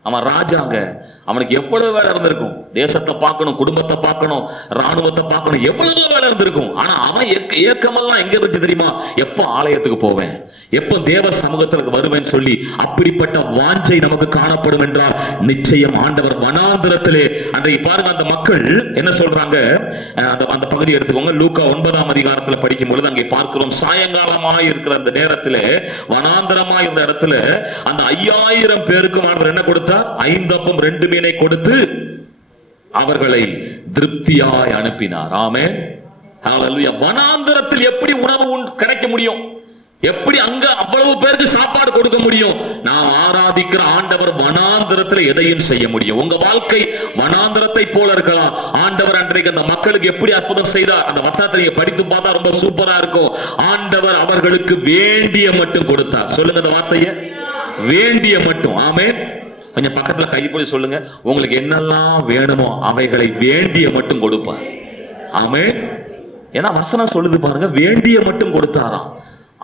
அவன் ராஜாங்க, அவனுக்கு எவ்வளவு வேலை இருந்திருக்கும், தேசத்தை பார்க்கணும், குடும்பத்தை பார்க்கணும், ராணுவத்தை பார்க்கணும், எவ்வளவு வேலை இருந்திருக்கும். ஆனா அவன் ஏக்கமெல்லாம் எங்க இருந்துச்சு தெரியுமா? எப்ப ஆலயத்துக்கு போவேன், எப்ப தேவ சமூகத்திற்கு வருவேன் சொல்லி அப்படிப்பட்ட வாஞ்சை நமக்கு காணப்படும் என்றால் நிச்சயம் ஆண்டவர் வனாந்தரத்திலே. அன்றைக்கு பாருங்க, அந்த மக்கள் என்ன சொல்றாங்க, அந்த பகுதி எடுத்துக்கோங்க. லூக்கா 9ஆம் அதிகாரத்துல படிக்கும் பொழுது அங்கே பார்க்கிறோம், சாயங்காலமாய் இருக்கிற அந்த நேரத்துல வனாந்தரமாய் இருந்த இடத்துல அந்த 5000 பேருக்கு ஆண்டவர் என்ன கொடுத்தார்? 5 அப்பம் 2 மீனை கொடுத்து அவர்களை திருப்தியாய் அனுப்பினார். ஆமென். ஹல்லேலூயா. வனாந்தரத்தில் எப்படி உணவு கிடைக்க முடியும்? எப்படி அங்க அவ்வளவு பேருக்கு சாப்பாடு கொடுக்க முடியும்? நாம் ஆராதிக்கிற ஆண்டவர் வனாந்திரத்துல எதையும் செய்ய முடியும். உங்க வாழ்க்கை வனாந்திரத்தை போல இருக்கலாம். ஆண்டவர் அன்றைக்கு அந்த மக்களுக்கு எப்படி அற்புதம் செய்தார், அந்த வசனத்தை நீங்க படித்து பார்த்தா ரொம்ப சூப்பரா இருக்கும். ஆண்டவர் அவர்களுக்கு வேண்டிய மட்டும் கொடுத்தார். சொல்லுங்க அந்த வார்த்தையை, வேண்டிய மட்டும். ஆமென். கொஞ்சம் பக்கத்துல கைப்படி சொல்லுங்க, உங்களுக்கு என்னெல்லாம் வேணுமோ அவைகளை வேண்டிய மட்டும் கொடுப்பார். ஆமென். ஏன்னா வசனம் சொல்லுது பாருங்க, வேண்டிய மட்டும் கொடுத்தாராம்.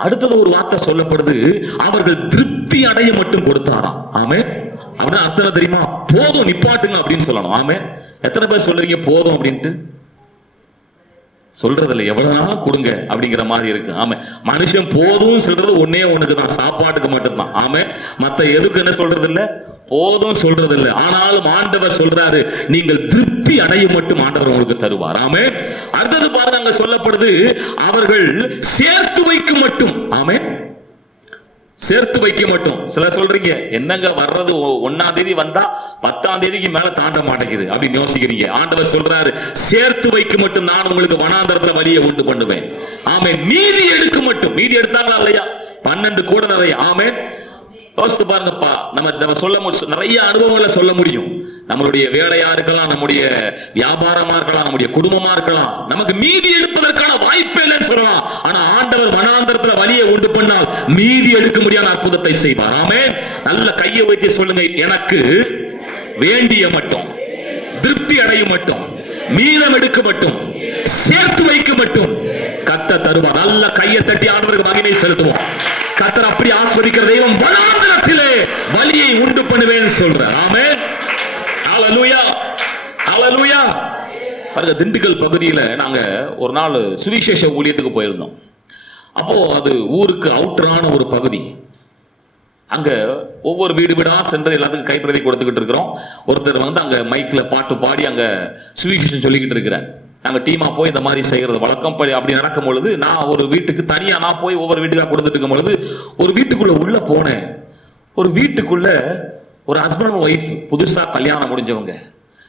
அடுத்தது ஒரு வார்த்தை சொல்லப்படுது, அவர்கள் திருப்தி அடைய மட்டும் கொடுத்தாராம். ஆமென். அப்படின்னா அர்த்தம் தெரியுமா? போதும் நிப்பாட்டுங்க அப்படின்னு சொல்லணும். ஆமென். எத்தனை பேர் சொல்றீங்க போதும் அப்படின்ட்டு? சொல்றது இல்லை, எவ்வளவு நாளும் கொடுங்க அப்படிங்கிற மாதிரி இருக்கு. ஆமா, மனுஷன் போதும் சொல்றது ஒன்னே ஒண்ணுக்கு தான், சாப்பாட்டுக்கு மட்டும்தான். ஆமா, மத்த எதுக்கு என்ன சொல்றது இல்ல, போதும் சொல்றது இல்லை. ஆனாலும் ஆண்டவர் சொல்றாரு, நீங்கள் திருப்தி அடைய மட்டும் ஆண்டவர் உங்களுக்கு தருவார். ஆமே. அடுத்தது பாருங்க, அங்க சொல்லப்படுது, அவர்கள் சேர்த்து வைக்க மட்டும். ஆமே, சேர்த்து வைக்க மட்டும். சில சொல்றீங்க, என்னங்க வர்றது 1ஆம் தேதி வந்தா 10ஆம் தேதிக்கு மேல தாண்ட மாட்டேங்குது அப்படின்னு யோசிக்கிறீங்க. ஆண்டவர் சொல்றாரு, சேர்த்து வைக்க மட்டும் நான் உங்களுக்கு வனாந்தரத்துல வழியை உண்டு பண்ணுவேன். ஆமே. மீதி எடுக்க மட்டும். மீதி எடுத்தாங்களா இல்லையா? 12 கூட நிறைய. ஆமே. யோசித்து பாருங்கப்பா, நம்ம சொல்ல நிறைய அனுபவங்களை சொல்ல முடியும். நம்மளுடைய வேலையா இருக்கலாம், நம்முடைய வியாபாரமா இருக்கலாம், நம்முடைய குடும்பமா இருக்கலாம். நமக்கு மீதி எடுப்பதற்கான வாய்ப்பே இல்லைன்னு சொல்லலாம். ஆனா ஆண்டவர் வனாந்தரத்துல வழியை உண்டு பண்ணால் மீதி எடுக்க முடியாத அற்புதத்தை செய்வார். ஆமென். நல்ல கையை வைத்து சொல்லுங்க, எனக்கு வேண்டிய மட்டும், திருப்தி அடைய மட்டும், மீதம் எடுக்க மட்டும், சேர்த்து வைக்க மட்டும் கர்த்தர் தருவார். நல்ல கையை தட்டி ஆண்டவருக்கு மகிமை செலுத்துவோம். கர்த்தர் அப்படி ஆஸ்வதிக்கிற தெய்வம், வனாந்தரத்திலே வழியை உண்டு பண்ணுவேன்னு சொல்றார். ஆமென். ஹல்லேலூயா, ஹல்லேலூயா. பாருங்க, திண்டுக்கல் பகுதியில நாங்க ஒரு நாள் சுவிசேஷ ஊழியத்துக்கு போயிருந்தோம். அப்போ அது ஊருக்கு அவுட்டரான ஒரு பகுதி. அங்க ஒவ்வொரு வீடு வீடா சென்று எல்லாத்துக்கும் கைப்பிரதி கொடுத்துக்கிட்டு இருக்கிறோம். ஒருத்தர் வந்து அங்க மைக்ல பாட்டு பாடி அங்க சுவிசேஷம் சொல்லிக்கிட்டு இருக்கிறார். நாங்கள் டீமா போய் இந்த மாதிரி செய்கிறது வழக்கம். அப்படி நடக்கும் பொழுது நான் ஒரு வீட்டுக்கு தனியாக நான் போய் ஒவ்வொரு வீட்டுக்காக கொடுத்துட்டு இருக்கும் பொழுது ஒரு வீட்டுக்குள்ள உள்ள போனேன். ஒரு வீட்டுக்குள்ள ஒரு ஹஸ்பண்ட் ஒய்ஃப், புதுசா கல்யாணம் முடிஞ்சவங்க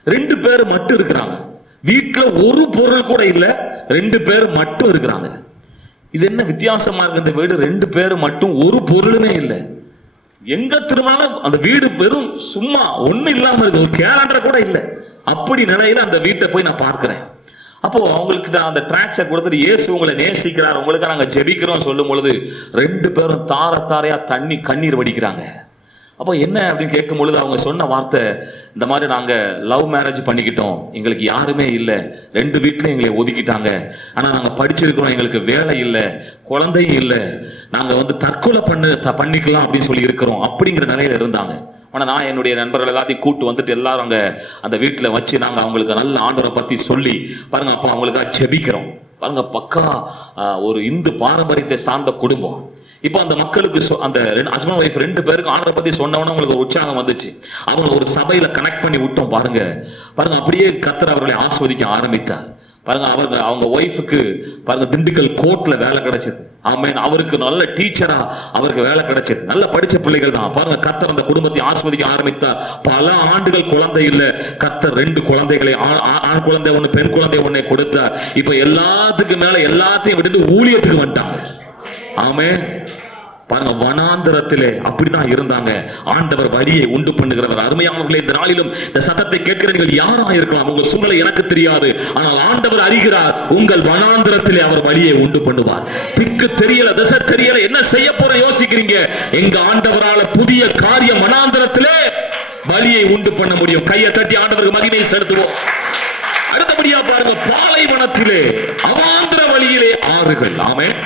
2 பேர் மட்டும் இருக்கிறாங்க. வீட்டுல ஒரு பொருள் கூட இல்லை, 2 பேர் மட்டும் இருக்கிறாங்க. இது என்ன வித்தியாசமா இருக்கு, இந்த வீடு 2 பேர் மட்டும், ஒரு பொருளுமே இல்லை. எங்க திரும்பினாலும் அந்த வீடு வெறும் சும்மா ஒண்ணு இல்லாம இருக்கு, ஒரு கேலண்டர் கூட இல்லை. அப்படி நிலையில அந்த வீட்டை போய் நான் பார்க்கிறேன். அப்போ அவங்களுக்கு நான் அந்த டிராக்ஸை கொடுத்துட்டு, இயேசு உங்களை நேசிக்கிறார், உங்களுக்கு நாங்கள் ஜெபிக்கிறோம் சொல்லும் பொழுது 2 பேரும் தார தாரையா கண்ணீர் வடிக்கிறாங்க. அப்போ என்ன அப்படின்னு கேட்கும் பொழுது அவங்க சொன்ன வார்த்தை, இந்த மாதிரி நாங்கள் லவ் மேரேஜ் பண்ணிக்கிட்டோம், எங்களுக்கு யாருமே இல்லை, 2 வீட்லையும் எங்களை ஒதுக்கிட்டாங்க. ஆனால் நாங்கள் படிச்சிருக்கிறோம், எங்களுக்கு வேலை இல்லை, குழந்தையும் இல்லை, நாங்கள் வந்து தற்கொலை பண்ணிக்கலாம் அப்படின்னு சொல்லி இருக்கிறோம் அப்படிங்கிற நிலையில இருந்தாங்க. ஆனால் நான் என்னுடைய நண்பர்கள் எல்லாத்தையும் கூட்டு வந்துட்டு எல்லாரும் அங்கே அந்த வீட்டில் வச்சு நாங்கள் அவங்களுக்கு நல்ல ஆண்டவரை பற்றி சொல்லி பாருங்க, அப்போ அவங்களுக்காக ஜெபிக்கிறோம். பாருங்க, பக்கா ஒரு இந்து பாரம்பரியத்தை சார்ந்த குடும்பம். இப்போ அந்த மக்களுக்கு அந்த ஹஸ்பண்ட் ஒய்ஃப் 2 பேருக்கு ஆண்டவரை பற்றி சொன்னவொன்னே உங்களுக்கு ஒரு உற்சாகம் வந்துச்சு. அவங்க ஒரு சபையில கனெக்ட் பண்ணி விட்டோம். பாருங்க பாருங்க, அப்படியே கர்த்தர் அவர்களை ஆஸ்வதிக்க ஆரம்பித்தார். பாருங்க, அவங்க ஒய்ஃபுக்கு பாருங்க திண்டுக்கல் கோர்ட்ல வேலை கிடைச்சது. ஆமென். அவருக்கு நல்ல டீச்சரா அவருக்கு வேலை கிடைச்சது. நல்ல படிச்ச பிள்ளைகள் தான். பாருங்க, கர்த்தர் அந்த குடும்பத்தை ஆஸ்வதிக்க ஆரம்பித்தார். பல ஆண்டுகள் குழந்தை இல்ல, கர்த்தர் 2 குழந்தைகளை, ஆண் குழந்தை 1, பெண் குழந்தை 1 கொடுத்தார். இப்ப எல்லாத்துக்கும் மேல எல்லாத்தையும் விட்டுட்டு ஊழியத்துக்கு வந்துட்டாங்க. ஆமென். பாருங்க, வனாந்தரத்திலே அப்படிதான் இருந்தாங்க. ஆண்டவர் வழியை உண்டு பண்ணுகிறவர். அருமையானவர்களே, இந்த நாளிலும் இந்த சத்தத்தை கேட்கிற நீங்கள் யாராக இருக்கலாம், உங்க சூழ்நிலை எனக்கு தெரியாது, ஆனால் ஆண்டவர் அறிகிறார். உங்கள் வனாந்தரத்திலே அவர் வழியை உண்டு பண்ணுவார். திக்கு தெரியல, திசை தெரியல, என்ன செய்ய போற யோசிக்கிறீங்க, எங்க ஆண்டவரால புதிய காரியம் வனாந்தரத்திலே வழியை உண்டு பண்ண முடியும். கையை தட்டி ஆண்டவருக்கு மகிமை செலுத்துவோம். அடுத்தபடியா பாருங்க, பாலைவனத்திலே அவாந்தர வழியிலே ஆறுகள். ஆமென்.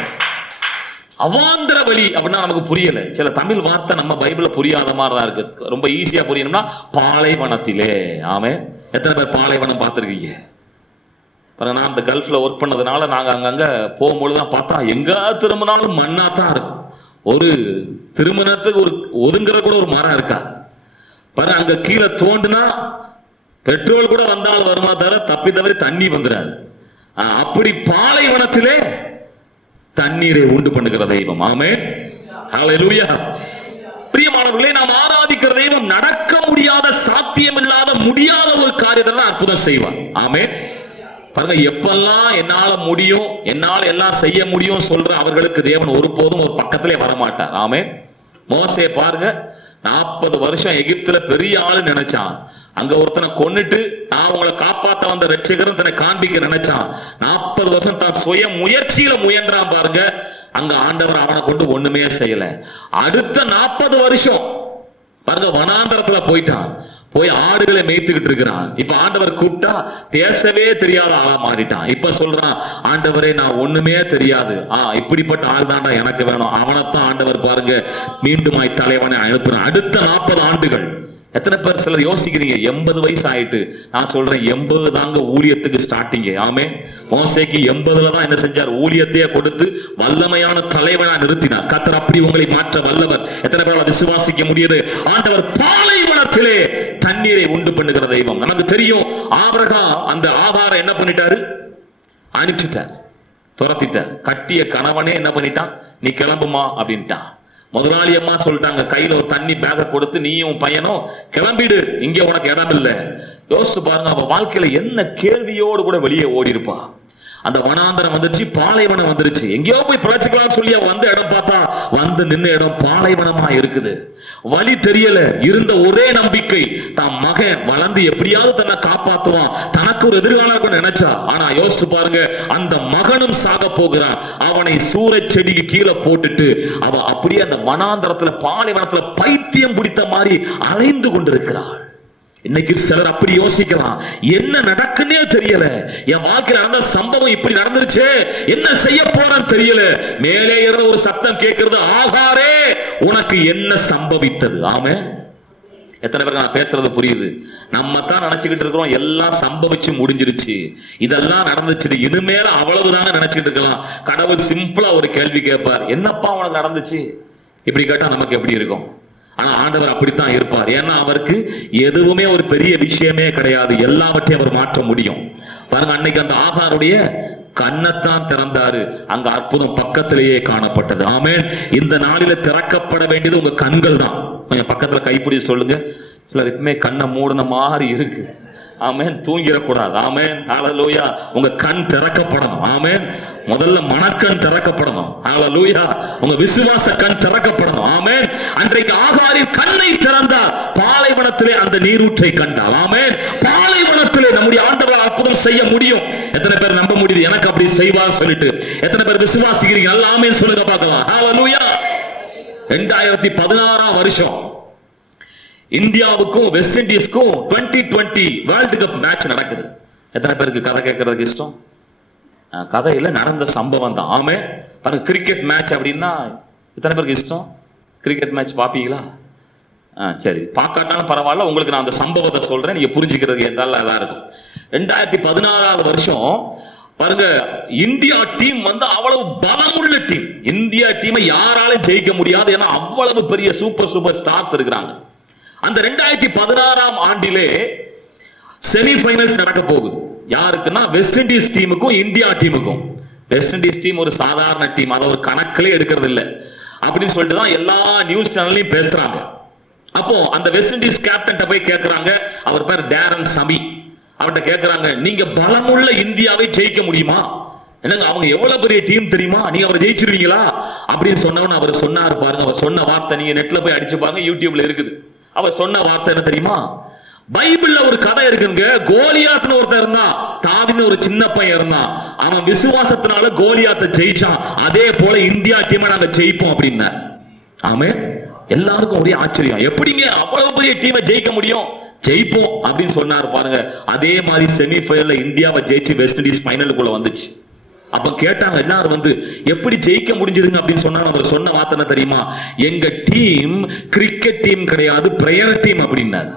அவாந்தர வழி அப்படின்னா நமக்கு புரியல. சில தமிழ் வார்த்தை நம்ம பைபிள்ல புரியாத மாதிரி தான் இருக்கு. ரொம்ப ஈஸியா புரியணும்னா பாலைவனத்திலே. ஆமே. எத்தனை பேர் பாலைவனம் பார்த்துருக்கீங்க? பாருங்க, நான் இந்த கல்ஃப்ல ஒர்க் பண்ணதுனால நாங்க அங்கங்க போகும்பொழுது தான் பார்த்தா எங்க திரும்பினாலும் மண்ணா தான் இருக்கும். ஒரு திருமணத்துக்கு ஒரு ஒதுங்குறது கூட ஒரு மரம் இருக்காது. பாருங்க, அங்க கீழே தோண்டுனா பெட்ரோல் கூட வந்தாலும் வருமா தவிர தப்பி தவறி தண்ணி வந்துடாது. அப்படி பாலைவனத்திலே தண்ணீரை உண்டு பண்ணுகிற தெய்வம். ஆமென். ஹல்லேலூயா. பிரியமானவர்களே, நாம் ஆராதிக்கிற தெய்வம் நடக்க முடியாத, சாத்தியம் இல்லாத, முடியாத ஒரு காரியத்தை அற்புதம் செய்வார். ஆமென். பாருங்க, எப்பெல்லாம் என்னால முடியும், என்னால எல்லாம் செய்ய முடியும் சொல்ற அவர்களுக்கு தேவன் ஒருபோதும் ஒரு பக்கத்திலே வரமாட்டார். ஆமென். மோசே பாருங்க, 40 வருஷம் எகிப்துல பெரிய ஆளு நினைச்சான். அங்க ஒருத்தனை கொன்னுட்டு நான் உங்களை காப்பாத்த வந்த ரட்சகரும் தன்னை காண்பிக்க நினைச்சான். 40 வருஷம் தான் சுய முயற்சியில முயன்றான் பாருங்க. அங்க ஆண்டவர் அவனை கொண்டு ஒண்ணுமே செய்யல. அடுத்த 40 வருஷம் பாருங்க வனாந்தரத்துல போயிட்டான். போய் ஆடுகளை மேய்த்துக்கிட்டு இருக்கிறான். இப்ப ஆண்டவர் கூப்பிட்டா பேசவே தெரியாத ஆளா மாறிட்டான். இப்ப சொல்றான், ஆண்டவரே நான் ஒண்ணுமே தெரியாது, இப்படிப்பட்ட ஆள் தாண்டா எனக்கு வேணும். அவனைத்தான் ஆண்டவர் பாருங்க மீண்டுமாய் தலைவனை அனுப்புறான். அடுத்த 40 ஆண்டுகள். எத்தனை பேர் சிலர் யோசிக்கிறீங்க, 80 வயசு ஆயிட்டு. நான் சொல்றேன் 80 தாங்க ஊழியத்துக்கு ஸ்டார்டிங். ஆமே, மோசேக்கு 80ல தான் என்ன செஞ்சார், ஊழியத்தையே கொடுத்து வல்லமையான தலைவனா நிறுத்தினார். கர்த்தர் அப்படி உங்களை மாற்ற வல்லவர். எத்தனை பேரால விசுவாசிக்க முடியுது? ஆண்டவர் பாலைவனத்திலே தண்ணீரை உண்டு பண்ணுகிற தெய்வம். நமக்கு தெரியும், ஆபிரகாம் அந்த ஆகாரை என்ன பண்ணிட்டாரு, அனுப்பிச்சிட்டார், துரத்திட்டார். கட்டிய கணவனே என்ன பண்ணிட்டான், நீ கிளம்புமா அப்படின்ட்டான். முதலாளி அம்மா சொல்லிட்டாங்க, கையில ஒரு தண்ணி பேக கொடுத்து நீயும் பையனும் கிளம்பிடு, இங்க உனக்கு இடம் இல்லை. யோசிச்சு பாருங்க, அவ வாழ்க்கையில என்ன கேள்வியோடு கூட வெளியே ஓடி இருப்பா. அந்த வனாந்தரம் வந்துருச்சு, பாலைவனம் வந்துருச்சு. எங்கேயோ போய் பிழைச்சுக்கலாம் சொல்லி வந்த இடம் பார்த்தா வந்து நின்ன இடம் பாலைவனமா இருக்குது. வழி தெரியல. இருந்த ஒரே நம்பிக்கை, தான் மகன் வளர்ந்து எப்படியாவது தன்னை காப்பாத்துவான், தனக்கு ஒரு எதிர்காலம் நினைச்சா. ஆனா யோசிச்சு பாருங்க, அந்த மகனும் சாக போகிறான். அவனை சூரச் செடிக்கு கீழே போட்டுட்டு அவ அப்படியே அந்த வனாந்தரத்துல பாலைவனத்துல பைத்தியம் பிடித்த மாதிரி அலைந்து கொண்டிருக்கிறாள். இன்னைக்கு சிலர் அப்படி யோசிக்கலாம், என்ன நடக்குன்னே தெரியல, என் வாழ்க்கையில நடந்த சம்பவம் இப்படி நடந்துருச்சு, என்ன செய்ய போறேன்னு தெரியல. மேலே இருந்து ஒரு சத்தம் கேட்கிறது, ஆகாரே உனக்கு என்ன சம்பவித்தது? ஆமே, எத்தனை பேருக்கு நான் பேசுறது புரியுது? நம்ம தான் நினைச்சுக்கிட்டு இருக்கிறோம் எல்லாம் சம்பவிச்சு முடிஞ்சிருச்சு, இதெல்லாம் நடந்துச்சு, இனிமேல அவ்வளவுதாங்க நினைச்சுக்கிட்டு இருக்கலாம். கடவுள் சிம்பிளா ஒரு கேள்வி கேட்பார், என்னப்பா உனக்கு நடந்துச்சு? இப்படி கேட்டா நமக்கு எப்படி இருக்கும்? ஆனா ஆண்டவர் அப்படித்தான் இருப்பார். ஏன்னா அவருக்கு எதுவுமே ஒரு பெரிய விஷயமே கிடையாது, எல்லாவற்றையும் அவர் மாற்ற முடியும். பாருங்க, அன்னைக்கு அந்த ஆகாருடைய கண்ணத்தான் திறந்தாரு, அங்க அற்புதம் பக்கத்திலேயே காணப்பட்டது. ஆமென். இந்த நாளில திறக்கப்பட வேண்டியது உங்க கண்கள் தான். கொஞ்சம் பக்கத்துல கைப்பிடி சொல்லுங்க. சிலர் எப்பவுமே கண்ணை மூடின மாதிரி இருக்கு. ஆமென். தூங்கிடக்கூடாது. ஆமென். ஹல்லேலூயா. உங்க கண் திறக்கப்படணும். ஆமென். முதல்ல மனக்கண் திறக்கப்படணும். ஹல்லேலூயா. உங்க விசுவாச கண் திறக்கப்படணும். ஆமென். அன்றைக்கு ஆகாரின் கண்ணை திறந்தார், பாலைவனத்திலே அந்த நீரூற்றை கண்டார். ஆமென். பாலைவனத்திலே நம்முடைய ஆண்டவர் அற்புதம் செய்ய முடியும். எத்தனை பேர் நம்ப முடியுது எனக்கு அப்படி செய்வார் சொல்லிட்டு? எத்தனை பேர் விசுவாசிக்கிறீங்க? நல்ல ஆமென் சொல்லுங்க பார்க்கலாம். ஹல்லேலூயா. 2016 வருஷம் இந்தியாவுக்கும் வெஸ்ட் இண்டீஸ்க்கும் 2020 வேர்ல்டு கப் மேட்ச் நடக்குது. எத்தனை பேருக்கு கதை கேட்கறதுக்கு இஷ்டம்? கதையில நடந்த சம்பவம் தான். ஆமே, பாருங்க, கிரிக்கெட் மேட்ச் அப்படின்னா எத்தனை பேருக்கு இஷ்டம்? கிரிக்கெட் மேட்ச் பார்ப்பீங்களா? சரி, பார்க்காட்டாலும் பரவாயில்ல, உங்களுக்கு நான் அந்த சம்பவத்தை சொல்றேன், நீங்க புரிஞ்சுக்கிறது என்றால் அதான் இருக்கும். 2016 வருஷம் பாருங்க, இந்தியா டீம் வந்து அவ்வளவு பலமுள்ள டீம். இந்தியா டீமை யாராலும் ஜெயிக்க முடியாது, ஏன்னா அவ்வளவு பெரிய சூப்பர் ஸ்டார்ஸ் இருக்கிறாங்க. அந்த 2016 ஆண்டிலே செமிஃபைனல்ஸ் நடக்க போகுது. யாருக்குன்னா வெஸ்ட் இண்டீஸ் டீமுக்கும் இந்தியா டீமுக்கும். வெஸ்ட் இண்டீஸ் டீம் ஒரு சாதாரண டீம், அதை ஒரு கணக்கிலே எடுக்கிறது இல்லை அப்படின்னு சொல்லிட்டு தான் எல்லா நியூஸ் சேனல்லையும் பேசுறாங்க. அப்போ அந்த வெஸ்ட் இண்டீஸ் கேப்டன் போய் கேட்கிறாங்க, அவர் பேர் டேரன் சமி. அவர்கிட்ட கேட்கிறாங்க, நீங்க பலமுள்ள இந்தியாவை ஜெயிக்க முடியுமா? என்னங்க, அவங்க எவ்வளவு பெரிய டீம் தெரியுமா, நீங்க அவரை ஜெயிச்சிருவீங்களா அப்படின்னு சொன்னவன் அவர் சொன்னாரு பாருங்க. அவர் சொன்ன வார்த்தை நீங்க நெட்ல போய் அடிச்சு பாருங்க, யூடியூப்ல இருக்குது. அவர் சொன்ன வார்த்தை என்ன தெரியுமா? பைபிள்ல ஒரு கதை இருக்குங்க. கோலியாத்னு ஒருத்தன் இருந்தான், தாவீதுன்னு ஒரு சின்ன பையன் இருந்தான். அவன் விசுவாசத்தினால கோலியாத்தை ஜெயிச்சான். அதே போல இந்தியா டீமை நாங்க ஜெயிப்போம் அப்படின்னா. ஆமென். எல்லாருக்கும் ஒரே ஆச்சரியம், எப்படிங்க அவ்வளவு பெரிய டீமை ஜெயிக்க முடியும்? ஜெயிப்போம் அப்படின்னு சொன்னாரு பாருங்க. அதே மாதிரி செமிஃபைனல்ல இந்தியாவை ஜெயிச்சு வெஸ்ட் இண்டீஸ் ஃபைனலுக்குள்ள வந்துச்சு. அப்ப கேட்டாங்க எல்லாரும் வந்து, எப்படி ஜெயிக்க முடிஞ்சதுங்க அப்படின்னு சொன்னா அவர் சொன்ன வார்த்தை என்ன தெரியுமா? எங்க டீம் கிரிக்கெட் டீம் கிடையாது, பிரேயர் டீம் அப்படின்னாரு.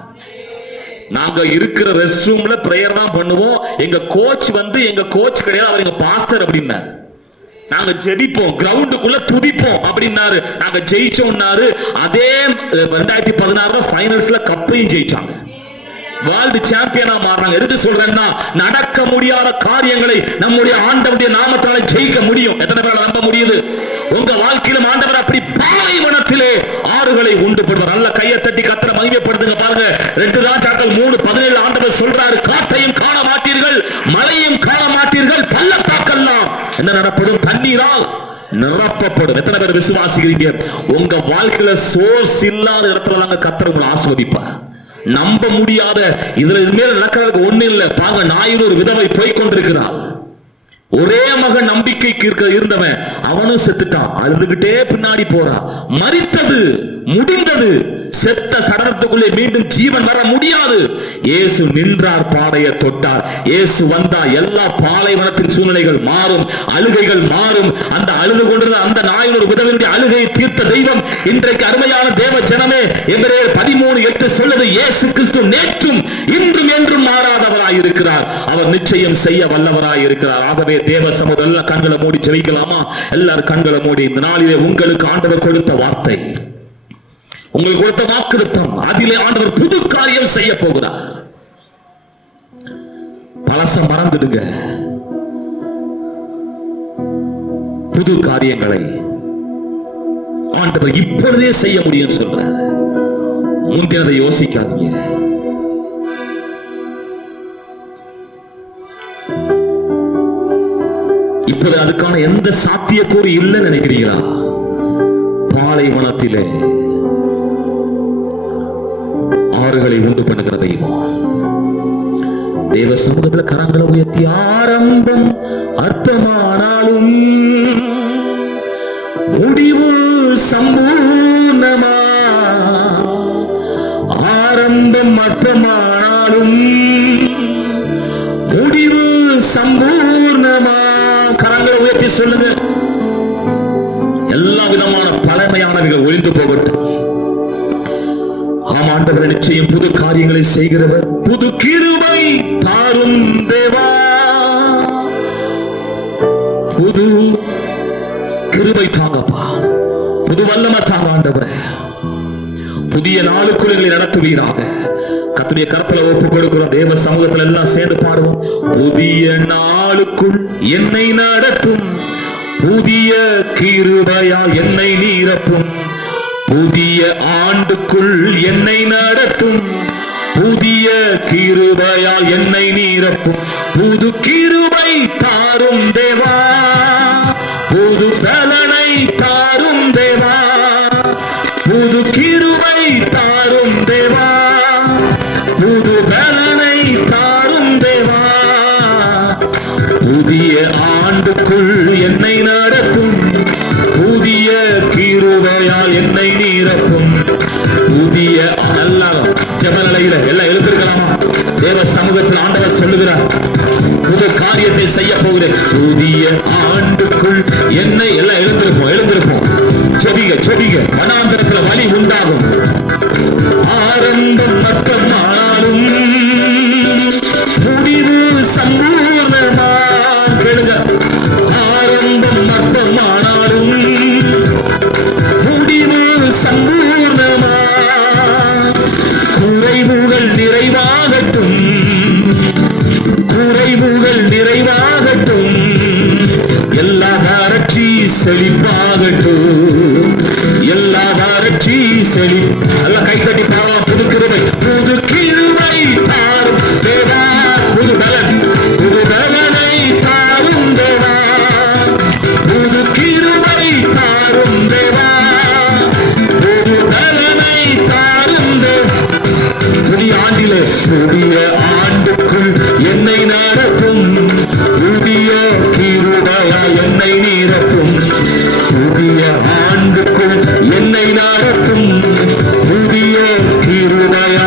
நாங்க இருக்கிற ரெஸ்ட் ரூம்ல பிரேயர் தான் பண்ணுவோம், எங்க கோச் வந்து எங்க கோச் கிடையாது, அவர் எங்க பாஸ்டர் அப்படின்னாரு. நாங்க ஜெபிப்போம், கிரவுண்டுக்குள்ள துதிப்போம் அப்படின்னாரு. நாங்க ஜெயிச்சோம்னாரு. அதே 2016 ஃபைனல்ஸ்ல கப்பையும் ஜெயிச்சாங்க, வேர்ல்டு சாம்பியனா மாறாங்க. எதுக்கு சொல்றேன்னா, நடக்க முடியாத காரியங்களை நம்முடைய ஆண்டவருடைய நாமத்தால ஜெயிக்க முடியும். எத்தனை பேரால நம்ப முடியுது? உங்க வாழ்க்கையிலும் ஆண்டவர் அப்படி பாலைவனத்திலே ஆறுகளை உண்டு பண்ணுவார். நல்ல கையை தட்டி கர்த்தரை மகிமைப்படுத்துங்க. பாருங்க, 2 ராஜாக்கள் 3:17 ஆண்டவர் சொல்றாரு, காற்றையும் காண மாட்டீர்கள், மழையும் காண என்ன நடப்படும்? தண்ணீரால் நிரப்பப்படும். எத்தனை பேர் விசுவாசிக்கிறீங்க? உங்க வாழ்க்கையில சோர்ஸ் இல்லாத இடத்துல தாங்க கர்த்தர் உங்களை ஆசீர்வதிப்பார். நம்ப முடியாத இதுல மேல நடக்கிறதுக்கு ஒண்ணு இல்லை. பாருங்க, நாயில் ஒரு விதவை போய் கொண்டிருக்கிறாள். ஒரே மகன் நம்பிக்கைக்கு இருந்தவன் அவனும் செத்துட்டான். அழுதுகிட்டே பின்னாடி போறான். மரித்தது, முடிந்தது. செத்த சடலத்துக்குள்ளே மீண்டும் ஜீவன் வர முடியாது. இயேசு நின்றார், பாடையை தொட்டார். இயேசு வந்தா எல்லா பாலைவனத்தின் சூழ்நிலைகள் மாறும், அழுகைகள் மாறும். அந்த அழுது கொண்டிருந்த அந்த நாயின் ஒரு விதவினுடைய அழுகையை தீர்த்த தெய்வம் இன்றைக்கு அருமையான தேவ ஜனமே, எபிரேயர் 13:8 சொல்லுது, இயேசு கிறிஸ்து நேற்றும் இன்றும் என்றும் மாறாதவராய் இருக்கிறார். அவர் நிச்சயம் செய்ய வல்லவராய் இருக்கிறார். ஆகவே தேவ சமூகம் எல்லாம் கண்களை மூடி ஜெபிக்கலாமா? எல்லாரும் கண்களை மூடி. இந்த நாளிலே உங்களுக்கு ஆண்டவர் கொடுத்த வார்த்தை, உங்களுக்கு கொடுத்த வாக்குத்தத்தம், அதிலே ஆண்டவர் புது காரியம் செய்ய போகிறார். பழச மறந்துடுங்க. புது காரியங்களை ஆண்டவர் இப்பொழுதே செய்ய முடியும் சொல்றார். முந்தினதை யோசிக்காதீங்க. இப்போது அதுக்கான எந்த சாத்தியக்கூறு இல்லைன்னு நினைக்கிறீங்களா? பாலைவனத்திலே ஆறுகளை உண்டு பண்ணுகிற தெய்வம் தேவ சமூகத்துல கரங்களை உயர்த்தி, ஆரம்பம் அர்த்தமானாலும் முடிவு சம்பூர்ணமா, ஆரம்பம் அர்த்தமானாலும் முடிவு சம்பூர்ணமா. கரங்களை உயர்த்தி சொல்லுங்க. எல்லா விதமான பழமையானவர்கள் ஒழிந்து போகட்டும். ஆண்டவர் நிச்சயம் புது காரியங்களை செய்கிறவர். புது கிருபை தாரும் தேவா, புது கிருபை தாங்கப்பா, புது வல்லமை தாங்க ஆண்டவரே. புதிய நாளுக்குள் எங்களை நடத்துவீராக. கர்த்தருடைய கரத்துல ஒப்பு கொடுக்கிறோம். தேவ சமூகத்துல எல்லாம் சேர்ந்து பாடுவோம். புதிய நாளுக்குள் என்னை நடத்தும், புதிய கிருபையால் என்னை நிரப்பும், புதிய ஆண்டுக்குள் என்னை நடத்தும், புதிய கிருபையால் என்னை நிரப்பும், புது கிருபை தாரும் தேவா, புது பலனை தாரும் தேவா, புது கிருபை தாரும் தேவா, புது பலனை தாரும் தேவா, புதிய ஆண்டுக்குள் என்னை நடத்தும், புதிய கிருபையால் என்னை நிரப்பும், புதிய நல்லா ஜெபநிலையில எல்லாம் எழுந்திருக்கலாமா? தேவ சமூகத்தில் ஆண்டவர் சொல்லுகிறார், புது காரியத்தை செய்ய போகிறேன். புதிய ஆண்டுக்குள் என்னை எல்லாம் எழுந்திருப்போம். செபிக செபிக. வனாந்தரத்துல வலி உண்டாகும். ஆரம்பம் மட்டுமானாலும் முடிவு சம்பூர்ணமா. கேளுங்க. ஆரம்பம் மட்டுமானாலும் முடிவு சம்பூர்ணமா. குறைவுகள் நிறைவாகட்டும், குறைவுகள் நிறைவாகட்டும், எல்லா வறட்சி செழிப்பாகட்டும், எல்லா வறட்சி செழி. எல்லாம் கைத்தட்டி பாடலாம். புது கிருபை, புது கிருபை தாரும் தேவா, புது பலன், புது பலனை தாரும் தேவா, புது கிருபை தாரும் தேவா, புது பலனை தாரும் தேவா. புதிய ஆண்டிலே புதிய ஆண்டுக்குள் என்னை நடத்தும், புதிய கிருபையா என்னை நிரப்பும், புதிய ஆண்டுக்குள் என்னை நடத்தும், புதிய கிருபையா.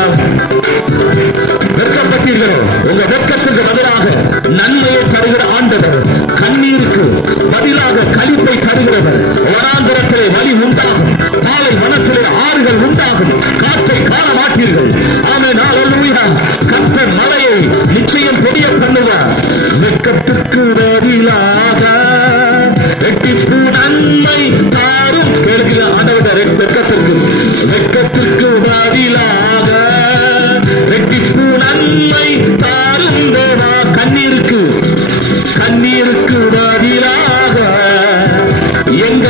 வெட்கப்பட்டீர்களோ? உங்க வெட்கத்துக்கு பதிலாக நன்மையை தருகிற ஆண்டவர், கண்ணீருக்கு பதிலாக களிப்பை தருகிறவர். வனாந்தரத்திலே வலி உண்டாகும், பாலை வனத்திலே ஆறுகள் உண்டாகும், காற்றை காண மாட்டீர்கள். ஆமென், ஹல்லேலூயா. கர்த்தர் மலையை நிச்சயம் பொடிய பண்ணுவார். வெட்கத்துக்கு பதிலாக ரெட்டிப்பு நன்மை தாரும். கேளுங்க ஆண்டவர், வெட்கத்திற்கு பதிலாக ரெட்டிப்பு நன்மை தாரும் தேவா. கண்ணீருக்கு பதிலாக எங்க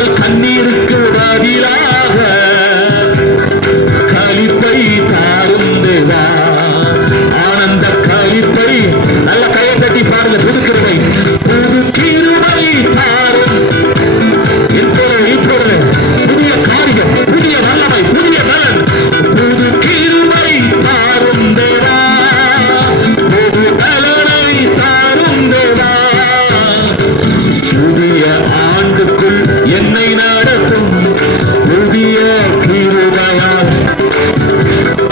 என்னை நடத்தும் புதிய கிருபையால்.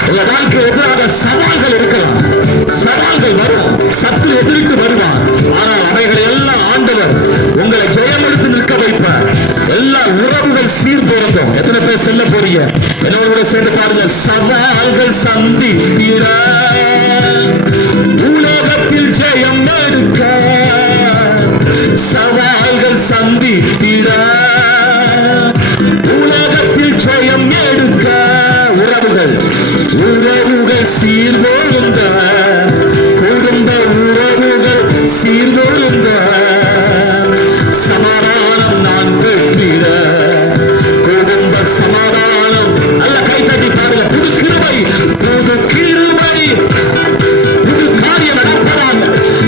உங்க வாழ்க்கை எதிராக சவால்கள் இருக்கலாம், சவால்கள் வரும், சத்து எதிர்த்து வருவான். ஆனால் அவைகளை எல்லாம் ஆண்டவர் உங்களை ஜெயமெடுத்து நிற்க வைப்பார். எல்லா உறவுகள் சீர்பொருந்தும். எத்தனை பேர் செல்ல போறீங்க? என்னோட சேர்ந்து பாருங்க. சவால்கள் சந்தித்திட உலகத்தில் ஜெயம் எடுக்க, சவால்கள் சந்தித்திட உலகத்தில் ஜெயம் எடுக்க, உறவுகள் சீர்கொழுந்த, குடும்ப உறவுகள் சீர்கொழுந்த, சமாதானம் நான் பெற்றிட, குடும்ப சமாதானம். நல்ல கைத்தட்டி பாருங்க. புது கிருபை, புது கிருபை, புது காரியம் நடப்பதாக.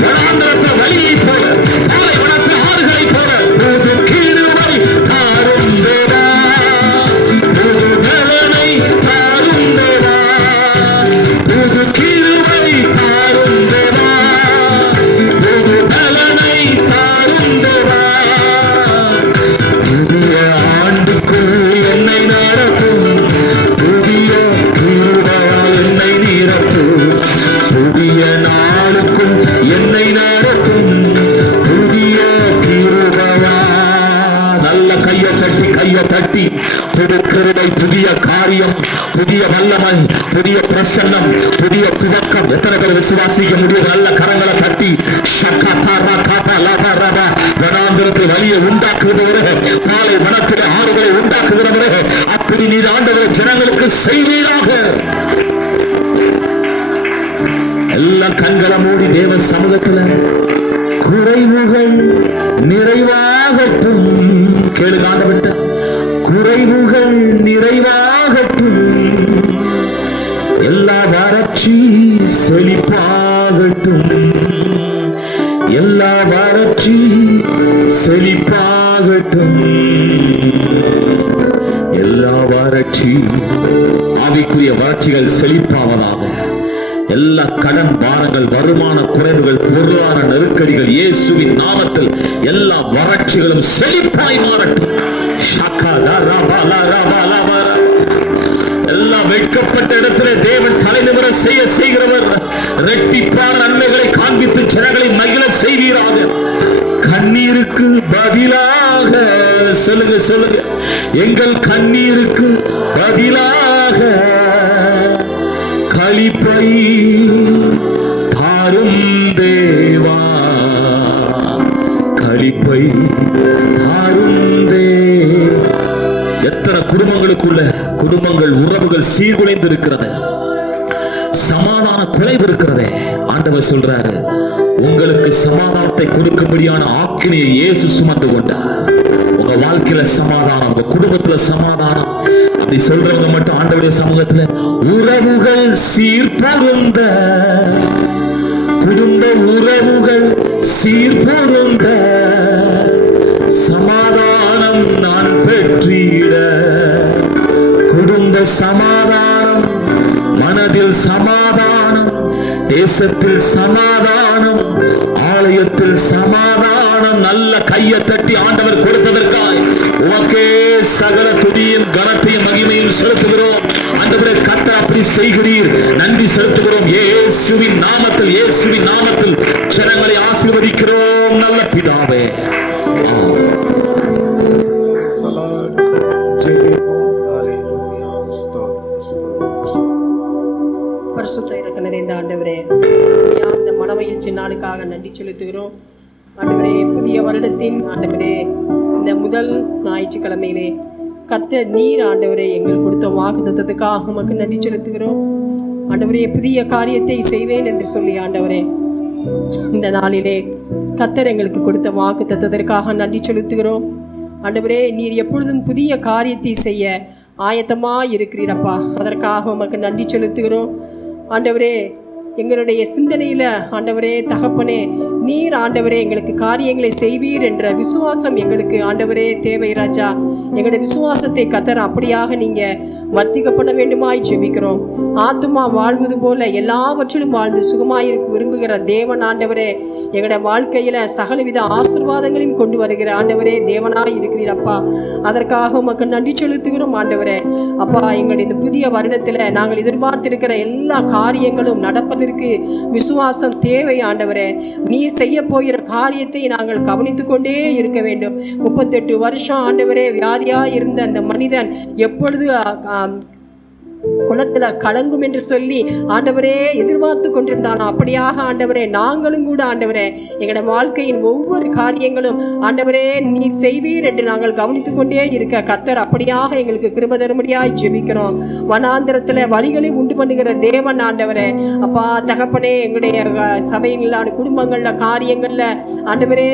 வனாந்தரத்தை வழியை போல, பாலைவனத்தை ஆறுகளை போல புது கிருபை தாரும் தேவா, புது பலனை தாரும் தேவா, புது கிருபை தாரும் தேவா, புது பலனை தாரும் தேவா. புதிய ஆண்டுக்குள் என்னை நடத்தும், புதிய கிருபையால் என்னை நிரப்பும், புதிய நாளுக்குள் என்னை நடத்தும், புதிய கிருபையால். நல்ல கையை தட்டி புது கிருபை, புதிய காரியம், புதிய வல்லமை, புதிய பிரசன்னம், புதிய துவக்கம். எத்தனை பேர் விசுவாசிக்க முடியும்? நல்ல கரங்களை தட்டி வனாந்திரத்தில் வழியை உண்டாக்குகிறவரே, பாலை வனத்தில் ஆறுகளை உண்டாக்குகிறவரே, அப்படி நீர் ஆண்டவரை ஜனங்களுக்கு செய்வீராக. எல்லாம் கண்களை மூடி தேவ சமூகத்தில் குறைவுகள் நிறைவாகட்டும். கேளுங்க ஆண்டவர்கிட்ட, குறைவுகள் நிறைவாகட்டும், எல்லா வறட்சி செழிப்பாகட்டும், எல்லா வறட்சி செழிப்பாகட்டும், எல்லா வறட்சி, ஆவிக்குரிய வறட்சிகள் செழிப்பாவதாக. எல்லா கடன் பாரங்கள், வருமான குறைவுகள், பொருளாதார நெருக்கடிகள் இயேசுவின் நாமத்தில் எல்லா வறட்சிகளும் செழிப்பாய் மாறட்டும். எல்லாம் வெட்கப்பட்ட இடத்திலே தேவன் தலைநிமிர செய்கிறவர். இரட்டிப்பான நன்மைகளை காண்பித்து ஜனங்களை மகிழ செய்வீராக. கண்ணீருக்கு பதிலாக, சொல்லுங்க, எங்கள் கண்ணீருக்கு பதிலாக களிப்பை தாரும் தேவா, களிப்பை தாரும் தேவா. எத்தனை குடும்பங்கள் உறவுகள் சீர்குலைந்து இருக்கிறது, சமாதான குலைவு இருக்கிறதே. ஆண்டவர் சொல்றாரு, உங்களுக்கு சமாதானத்தை கொடுக்கும்படியான ஆக்கினையை இயேசு சுமந்து கொண்டார். உங்க வாழ்க்கையில சமாதானம், உங்க குடும்பத்துல சமாதானம். அப்படி சொல்றவங்க மட்டும் ஆண்டவருடைய சமூகத்துல உறவுகள் சீர்பொருந்த, குடும்ப உறவுகள் சீர்பொருந்த, சமாதானம் நான் பெற்றிட, குடும்ப சமாதானம், மனதில் சமாதானம், தேசத்தில் சமாதானம், ஆலயத்தில் சமாதானம். நல்ல கையை தட்டி ஆண்டவர் கொடுத்ததற்காய் உமக்கே சகல துதியும் கனத்தையும் மகிமையும் செலுத்துகிறோம். ஆண்டவரே, கர்த்தர் அப்படி செய்கிறீர், நன்றி செலுத்துகிறோம். இயேசுவின் நாமத்தில், இயேசுவின் நாமத்தில் ஜனங்களை ஆசீர்வதிக்கிறோம் நல்ல பிதாவே. பரிசுத்த இரக்க நிறைந்த ஆண்டவரே, இந்த மனமகிழ்ச்சி நாளுக்காக நன்றி செலுத்துகிறோம். ஆண்டவரே, புதிய வருடத்தின் ஆண்டவரே, இந்த முதல் ஞாயிற்றுக்கிழமையிலே கர்த்தர் நீர் ஆண்டவரே எங்களுக்கு கொடுத்த வாக்குத்தத்தத்துக்காக உமக்கு நன்றி செலுத்துகிறோம். ஆண்டவரே, புதிய காரியத்தை செய்வேன் என்று சொல்லி ஆண்டவரே இந்த நாளிலே கர்த்தர் எங்களுக்கு கொடுத்த வாக்குத்தத்தத்திற்காக நன்றி செலுத்துகிறோம். ஆண்டவரே, நீர் எப்பொழுதும் புதிய காரியத்தை செய்ய ஆயத்தமாக இருக்கிறீரப்பா, அதற்காக உமக்கு நன்றி செலுத்துகிறோம். ஆண்டவரே, எங்களுடைய சிந்தனையில் ஆண்டவரே தகப்பனே நீர் ஆண்டவரே எங்களுக்கு காரியங்களை செய்வீர் என்ற விசுவாசம் எங்களுக்கு ஆண்டவரே தேவை ராஜா. எங்களுடைய விசுவாசத்தை கத்தர் அப்படியாக நீங்க வர்த்திக்க பண்ண வேண்டுமாய் ஜெபிக்கிறோம். ஆத்துமா வாழ்வது போல எல்லாவற்றிலும் வாழ்ந்து சுகமாயிருக்க விரும்புகிற தேவன் ஆண்டவரே, எங்களுடைய வாழ்க்கையில சகலவித ஆசீர்வாதங்களையும் கொண்டு வருகிற ஆண்டவரே தேவனாய் இருக்கிறீர் அப்பா. அதற்காக உமக்கு நன்றி செலுத்துகிறோம் ஆண்டவரே. அப்பா, எங்களுடைய இந்த புதிய வருடத்துல நாங்கள் எதிர்பார்த்திருக்கிற எல்லா காரியங்களும் நடப்பதற்கு விசுவாசம் தேவை ஆண்டவரே. நீ செய்ய போகிற காரியத்தை நாங்கள் கவனித்துக் கொண்டே இருக்க வேண்டும். 38 வருஷம் ஆண்டவரே வியாதியா இருந்த அந்த மனிதன் எப்பொழுது குளத்துல கலங்கும் என்று சொல்லி ஆண்டவரே எதிர்பார்த்து கொண்டிருந்தானோ அப்படியாக ஆண்டவரே நாங்களும் கூட ஆண்டவரே எங்களுடைய வாழ்க்கையின் ஒவ்வொரு காரியங்களும் ஆண்டவரே நீ செய்வீர் என்று நாங்கள் கவனித்துக் கொண்டே இருக்க கத்தர் அப்படியாக எங்களுக்கு கிருபை தரும்படியாய் ஜெபிக்கிறோம். வனாந்திரத்துல வழிகளை உண்டு பண்ணுகிற தேவன் ஆண்டவரே. அப்பா தகப்பனே, எங்களுடைய சபையிலான குடும்பங்கள்ல காரியங்கள்ல ஆண்டவரே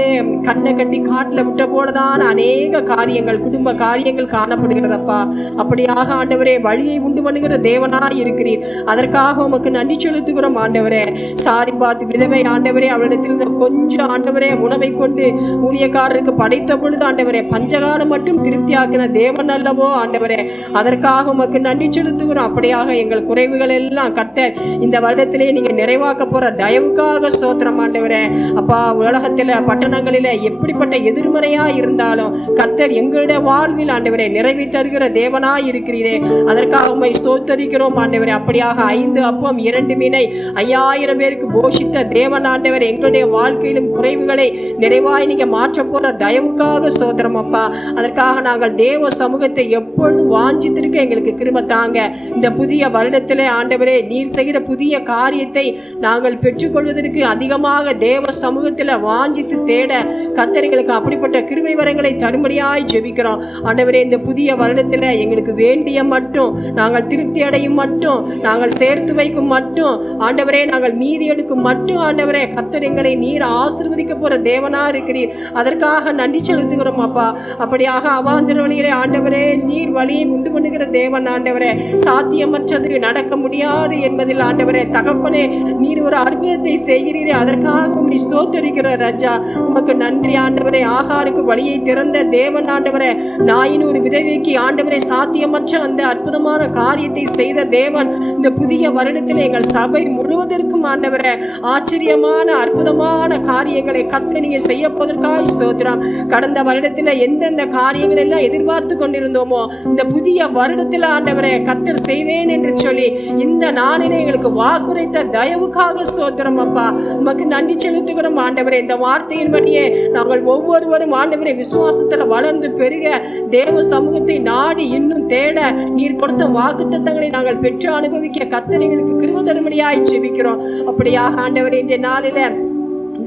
கண்ணை கட்டி காட்டுல விட்ட போலதான் அநேக காரியங்கள் குடும்ப காரியங்கள் காணப்படுகிறதப்பா. அப்படியாக ஆண்டவரே வழியை உண்டு பண்ணுகிற தேவனாய் இருக்கிறீர். அதற்காக உமக்கு நன்றி செலுத்துகிறோம் ஆண்டவரே. சாரிபாத் விதவை ஆண்டவரே, அவளிடத்தில் கொஞ்சம் ஆண்டவரே உணவை கொண்டு ஊழியக்காரருக்கு படைத்த பொழுது ஆண்டவரே பஞ்சகாலம் மட்டும் திருப்தியாக்கின தேவன் அல்லவோ ஆண்டவரே. அதற்காக உமக்கு நன்றி செலுத்துகிறோம். அப்படியாக எங்கள் குறைவுகள் எல்லாம் கர்த்தர் இந்த வருடத்திலே நீங்க நிறைவாக்க போற தயவுக்காக ஸ்தோத்திரம் ஆண்டவரே. அப்பா, உலகத்துல பட்டணங்களில எப்படிப்பட்ட எதிர்மறையா இருந்தாலும் கர்த்தர் எங்களுடைய வாழ்வில் ஆண்டவரே நிறைவே தருகிற தேவனாய் இருக்கிறீரே. அதற்காக உம்மை ஸ்தோத்தரிக்கிறோம் ஆண்டவரே. அப்படியாக 5 அப்பம் 2 மீனை 5000 பேருக்கு போஷித்த தேவன் ஆண்டவரே, எங்களுடைய வாழ்க்கையிலும் குறைவுகளை நிறைவாய் நீங்க மாற்ற போற தயவுக்காக ஸ்தோத்திரம் அப்பா. அதற்காக நாங்கள் தேவ சமூகத்தை எப்பொழுதும் வாஞ்சித்திருக்க எங்களுக்கு கிருபை தாங்க. இந்த புதிய வருடத்திலே ஆண்டவரே நீர் செய்கிற புதிய காரியத்தை நாங்கள் பெற்றுக்கொள்வதற்கு அதிகமாக தேவ சமூகத்தில் வாஞ்சித்து தேட கர்த்தர் எங்களுக்கு அப்படிப்பட்ட கிருபை வரங்களை தரும்படியாய் ஜெபிக்கிறோம் ஆண்டவரே. இந்த புதிய வருடத்தில் எங்களுக்கு வேண்டிய மட்டும் நாங்கள் திருப்தி அடையும் மட்டும், நாங்கள் சேர்த்து வைக்கும் மட்டும் ஆண்டவரே, நாங்கள் மீதி எடுக்கும் மட்டும் ஆண்டவரே கர்த்தர் எங்களை நீர் ஆசீர்வதிக்க போற தேவனா இருக்கிறீர். அதற்காக நன்றி செலுத்துகிறோம் அப்பா. அப்படியாக அவாந்திர வழியிலே ஆண்டவரே நீர் வழியை உண்டு பண்ணுகிற தேவன் ஆண்டவரே. சாத்தியமற்றது நடக்க முடியாது என்பதில் ஆண்டவரே தகப்பனே நீர் ஒரு அற்புதத்தை செய்கிறீரே. அதற்காக உம்மை ஸ்தோத்தரிக்கிற ராஜா. உமக்கு நன்றி ஆண்டவரே. ஆகாருக்கு வழியை திறந்த தேவன் ஆண்டவரே. நாயின் ஒரு விதவைக்கு ஆண்டவரே சாத்தியமற்ற அந்த அற்புதமான காரியத்தை செய்த தேவன் இந்த புதிய வருடத்தில் எங்கள் சபை முழுவதற்கும் ஆண்டவரே ஆச்சரியமான அற்புதமான காரியங்களை கர்த்தர் நீங்க செய்ய போவதற்காக ஸ்தோத்திரம். கடந்த வருடத்தில் எந்தெந்த காரியங்கள் எல்லாம் எதிர்பார்த்து கொண்டிருந்தோமோ இந்த புதிய வருடத்தில் ஆண்டவரே கர்த்தர் செய்வேன் என்று சொல்லி இந்த நாளிலே எங்களுக்கு வாக்குரைத்த தயவுக்காக ஸ்தோத்திரம் அப்பா. உமக்கு நன்றி செலுத்துகிறோம் ஆண்டவரே. இந்த வார்த்தையின்படியே நாங்கள் ஒவ்வொருவரும் ஆண்டவரே விசுவாசத்தில் வளர்ந்து பெருக தேவ சமூகத்தை நாடி இன்னும் தேட நீர் கொடுத்த வாக்குத்தத்தங்களை நாங்கள் பெற்று அனுபவிக்க கர்த்தர் எங்களுக்கு கிருபை தரும்படியாய் ஜெபிக்கிறோம். அப்படியாக ஆண்டவரே இன்றைய நாளில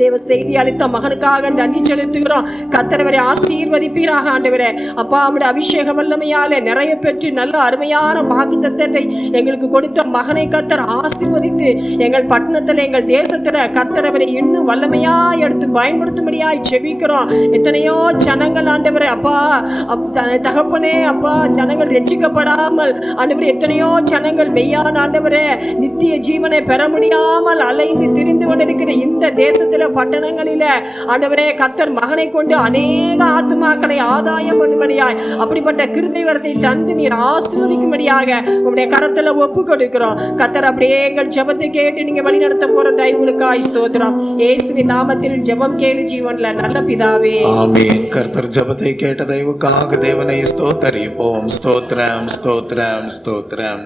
தேவ செய்தி அளித்த மகனுக்காக நன்றி செலுத்துகிறோம். கர்த்தரவரை ஆசீர்வதிப்பீராக ஆண்டவரே. அப்பா, அவருடைய அபிஷேக வல்லமையாலே நிறைய பெற்று நல்ல அருமையான வாக்குத்தத்தத்தை எங்களுக்கு கொடுத்த மகனை கர்த்தர் ஆசீர்வதித்து எங்கள் பட்டணத்தில் எங்கள் தேசத்துல கர்த்தரவரை இன்னும் வல்லமையா எடுத்து பயன்படுத்தும்படியாய் ஜெபிக்கிறோம். எத்தனையோ ஜனங்கள் ஆண்டவரே அப்பா தகப்பனே அப்பா ஜனங்கள் ரட்சிக்கப்படாமல் ஆண்டவரே எத்தனையோ ஜனங்கள் மெய்யான ஆண்டவரே நித்திய ஜீவனை பெற முடியாமல் அலைந்து திரிந்து கொண்டிருக்கிற இந்த தேசத்துல பட்டணங்களில ஆண்டவரே கர்த்தர் மகனை கொண்டு அநேக ஆத்துமாக்களை ஆதாயம் பண்ணும்படியாய் அப்படிப்பட்ட கிருபை வரத்தை தந்து நீர் ஆசீர்வதிக்கும்படியாக உங்களுடைய கரத்துல ஒப்பு கொடுக்கிறோம். கர்த்தர் அப்படியே எங்கள் ஜெபத்தை கேட்டு நீங்க வழி நடத்த போற தயவுகளுக்காய் ஸ்தோத்திரம். இயேசுவின் நாமத்தில் ஜெபம் கேளு ஜீவன்ல நல்ல பிதாவே, ஆமென். கர்த்தர் ஜெபத்தை கேட்ட தயவுக்காக தேவனை ஸ்தோத்தரிப்போம். ஸ்தோத்திரம் ஸ்தோத்திரம் ஸ்தோத்திரம்.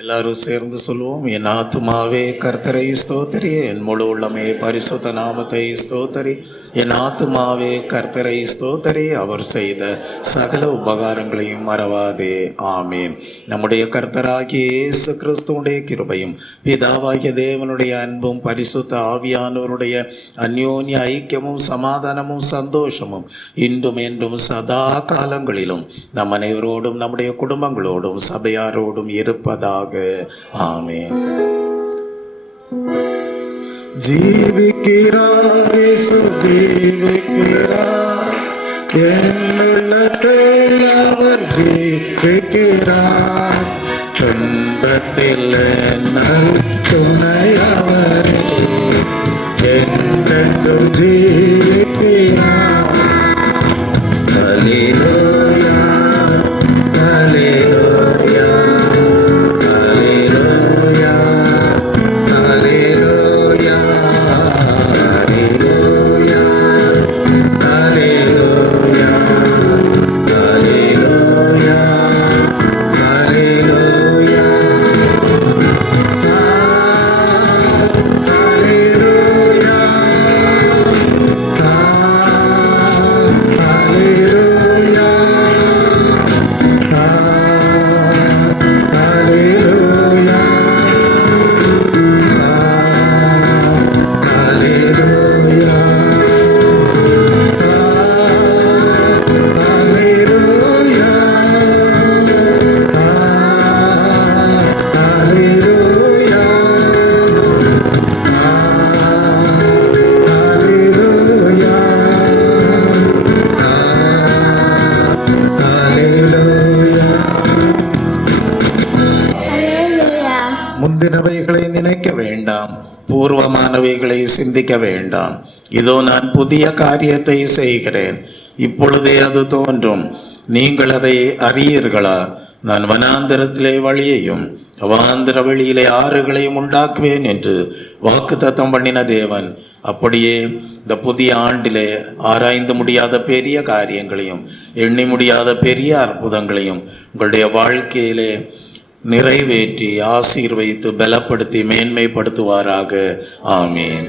எல்லாரும் சேர்ந்து சொல்லுவோம். என் ஆத்துமாவே கர்த்தரை ஸ்தோத்தரி, என் முழு உள்ளமே பரிசுத்த நாமத்தை ஸ்தோத்தரி. என் ஆத்துமாவே கர்த்தரை ஸ்தோத்தரி, அவர் செய்த சகல உபகாரங்களையும் மறவாதே. ஆமேன். நம்முடைய கர்த்தராகிய இயேசு கிறிஸ்துவுடைய கிருபையும் பிதாவாகிய தேவனுடைய அன்பும் பரிசுத்த ஆவியானவருடைய அந்யோன்ய ஐக்கியமும் சமாதானமும் சந்தோஷமும் இன்றும் என்றும் சதா காலங்களிலும் நம் அனைவரோடும் நம்முடைய குடும்பங்களோடும் சபையாரோடும் இருப்பதாக. ஆமென். ஜீவிக்கிறார் இயேசு ஜீவிக்கிறார், என்னுள்ளத்தில் அவர் ஜீவிக்கிறார். துன்பத்தில் நல் துணையவரே, என்றென்றும் ஜீவிக்கிறார். அல்லேலூயா, அல்லேலூயா, அல்லேலூயா, அல்லேலூயா, அல்லேலூயா, அல்லேலூயா, அல்லேலூயா, அல்லேலூயா. முந்தினவைகளை நினைக்க வேண்டாம், பூர்வமானவைகளை சிந்திக்க வேண்டாம். இதோ நான் புதிய காரியத்தை செய்கிறேன், இப்பொழுதே அது தோன்றும், நீங்கள் அதை அறியீர்களா? நான் வனாந்தரத்திலே வழியையும் அவாந்தர வெளியிலே ஆறுகளையும் உண்டாக்குவேன் என்று வாக்குத்தத்தம் பண்ணின தேவன் அப்படியே இந்த புதிய ஆண்டிலே ஆராய்ந்து முடியாத பெரிய காரியங்களையும் எண்ணி முடியாத பெரிய அற்புதங்களையும் உங்களுடைய வாழ்க்கையிலே நிறைவேற்றி ஆசீர்வதித்து பலப்படுத்தி மேன்மைப்படுத்துவாராக. ஆமீன்.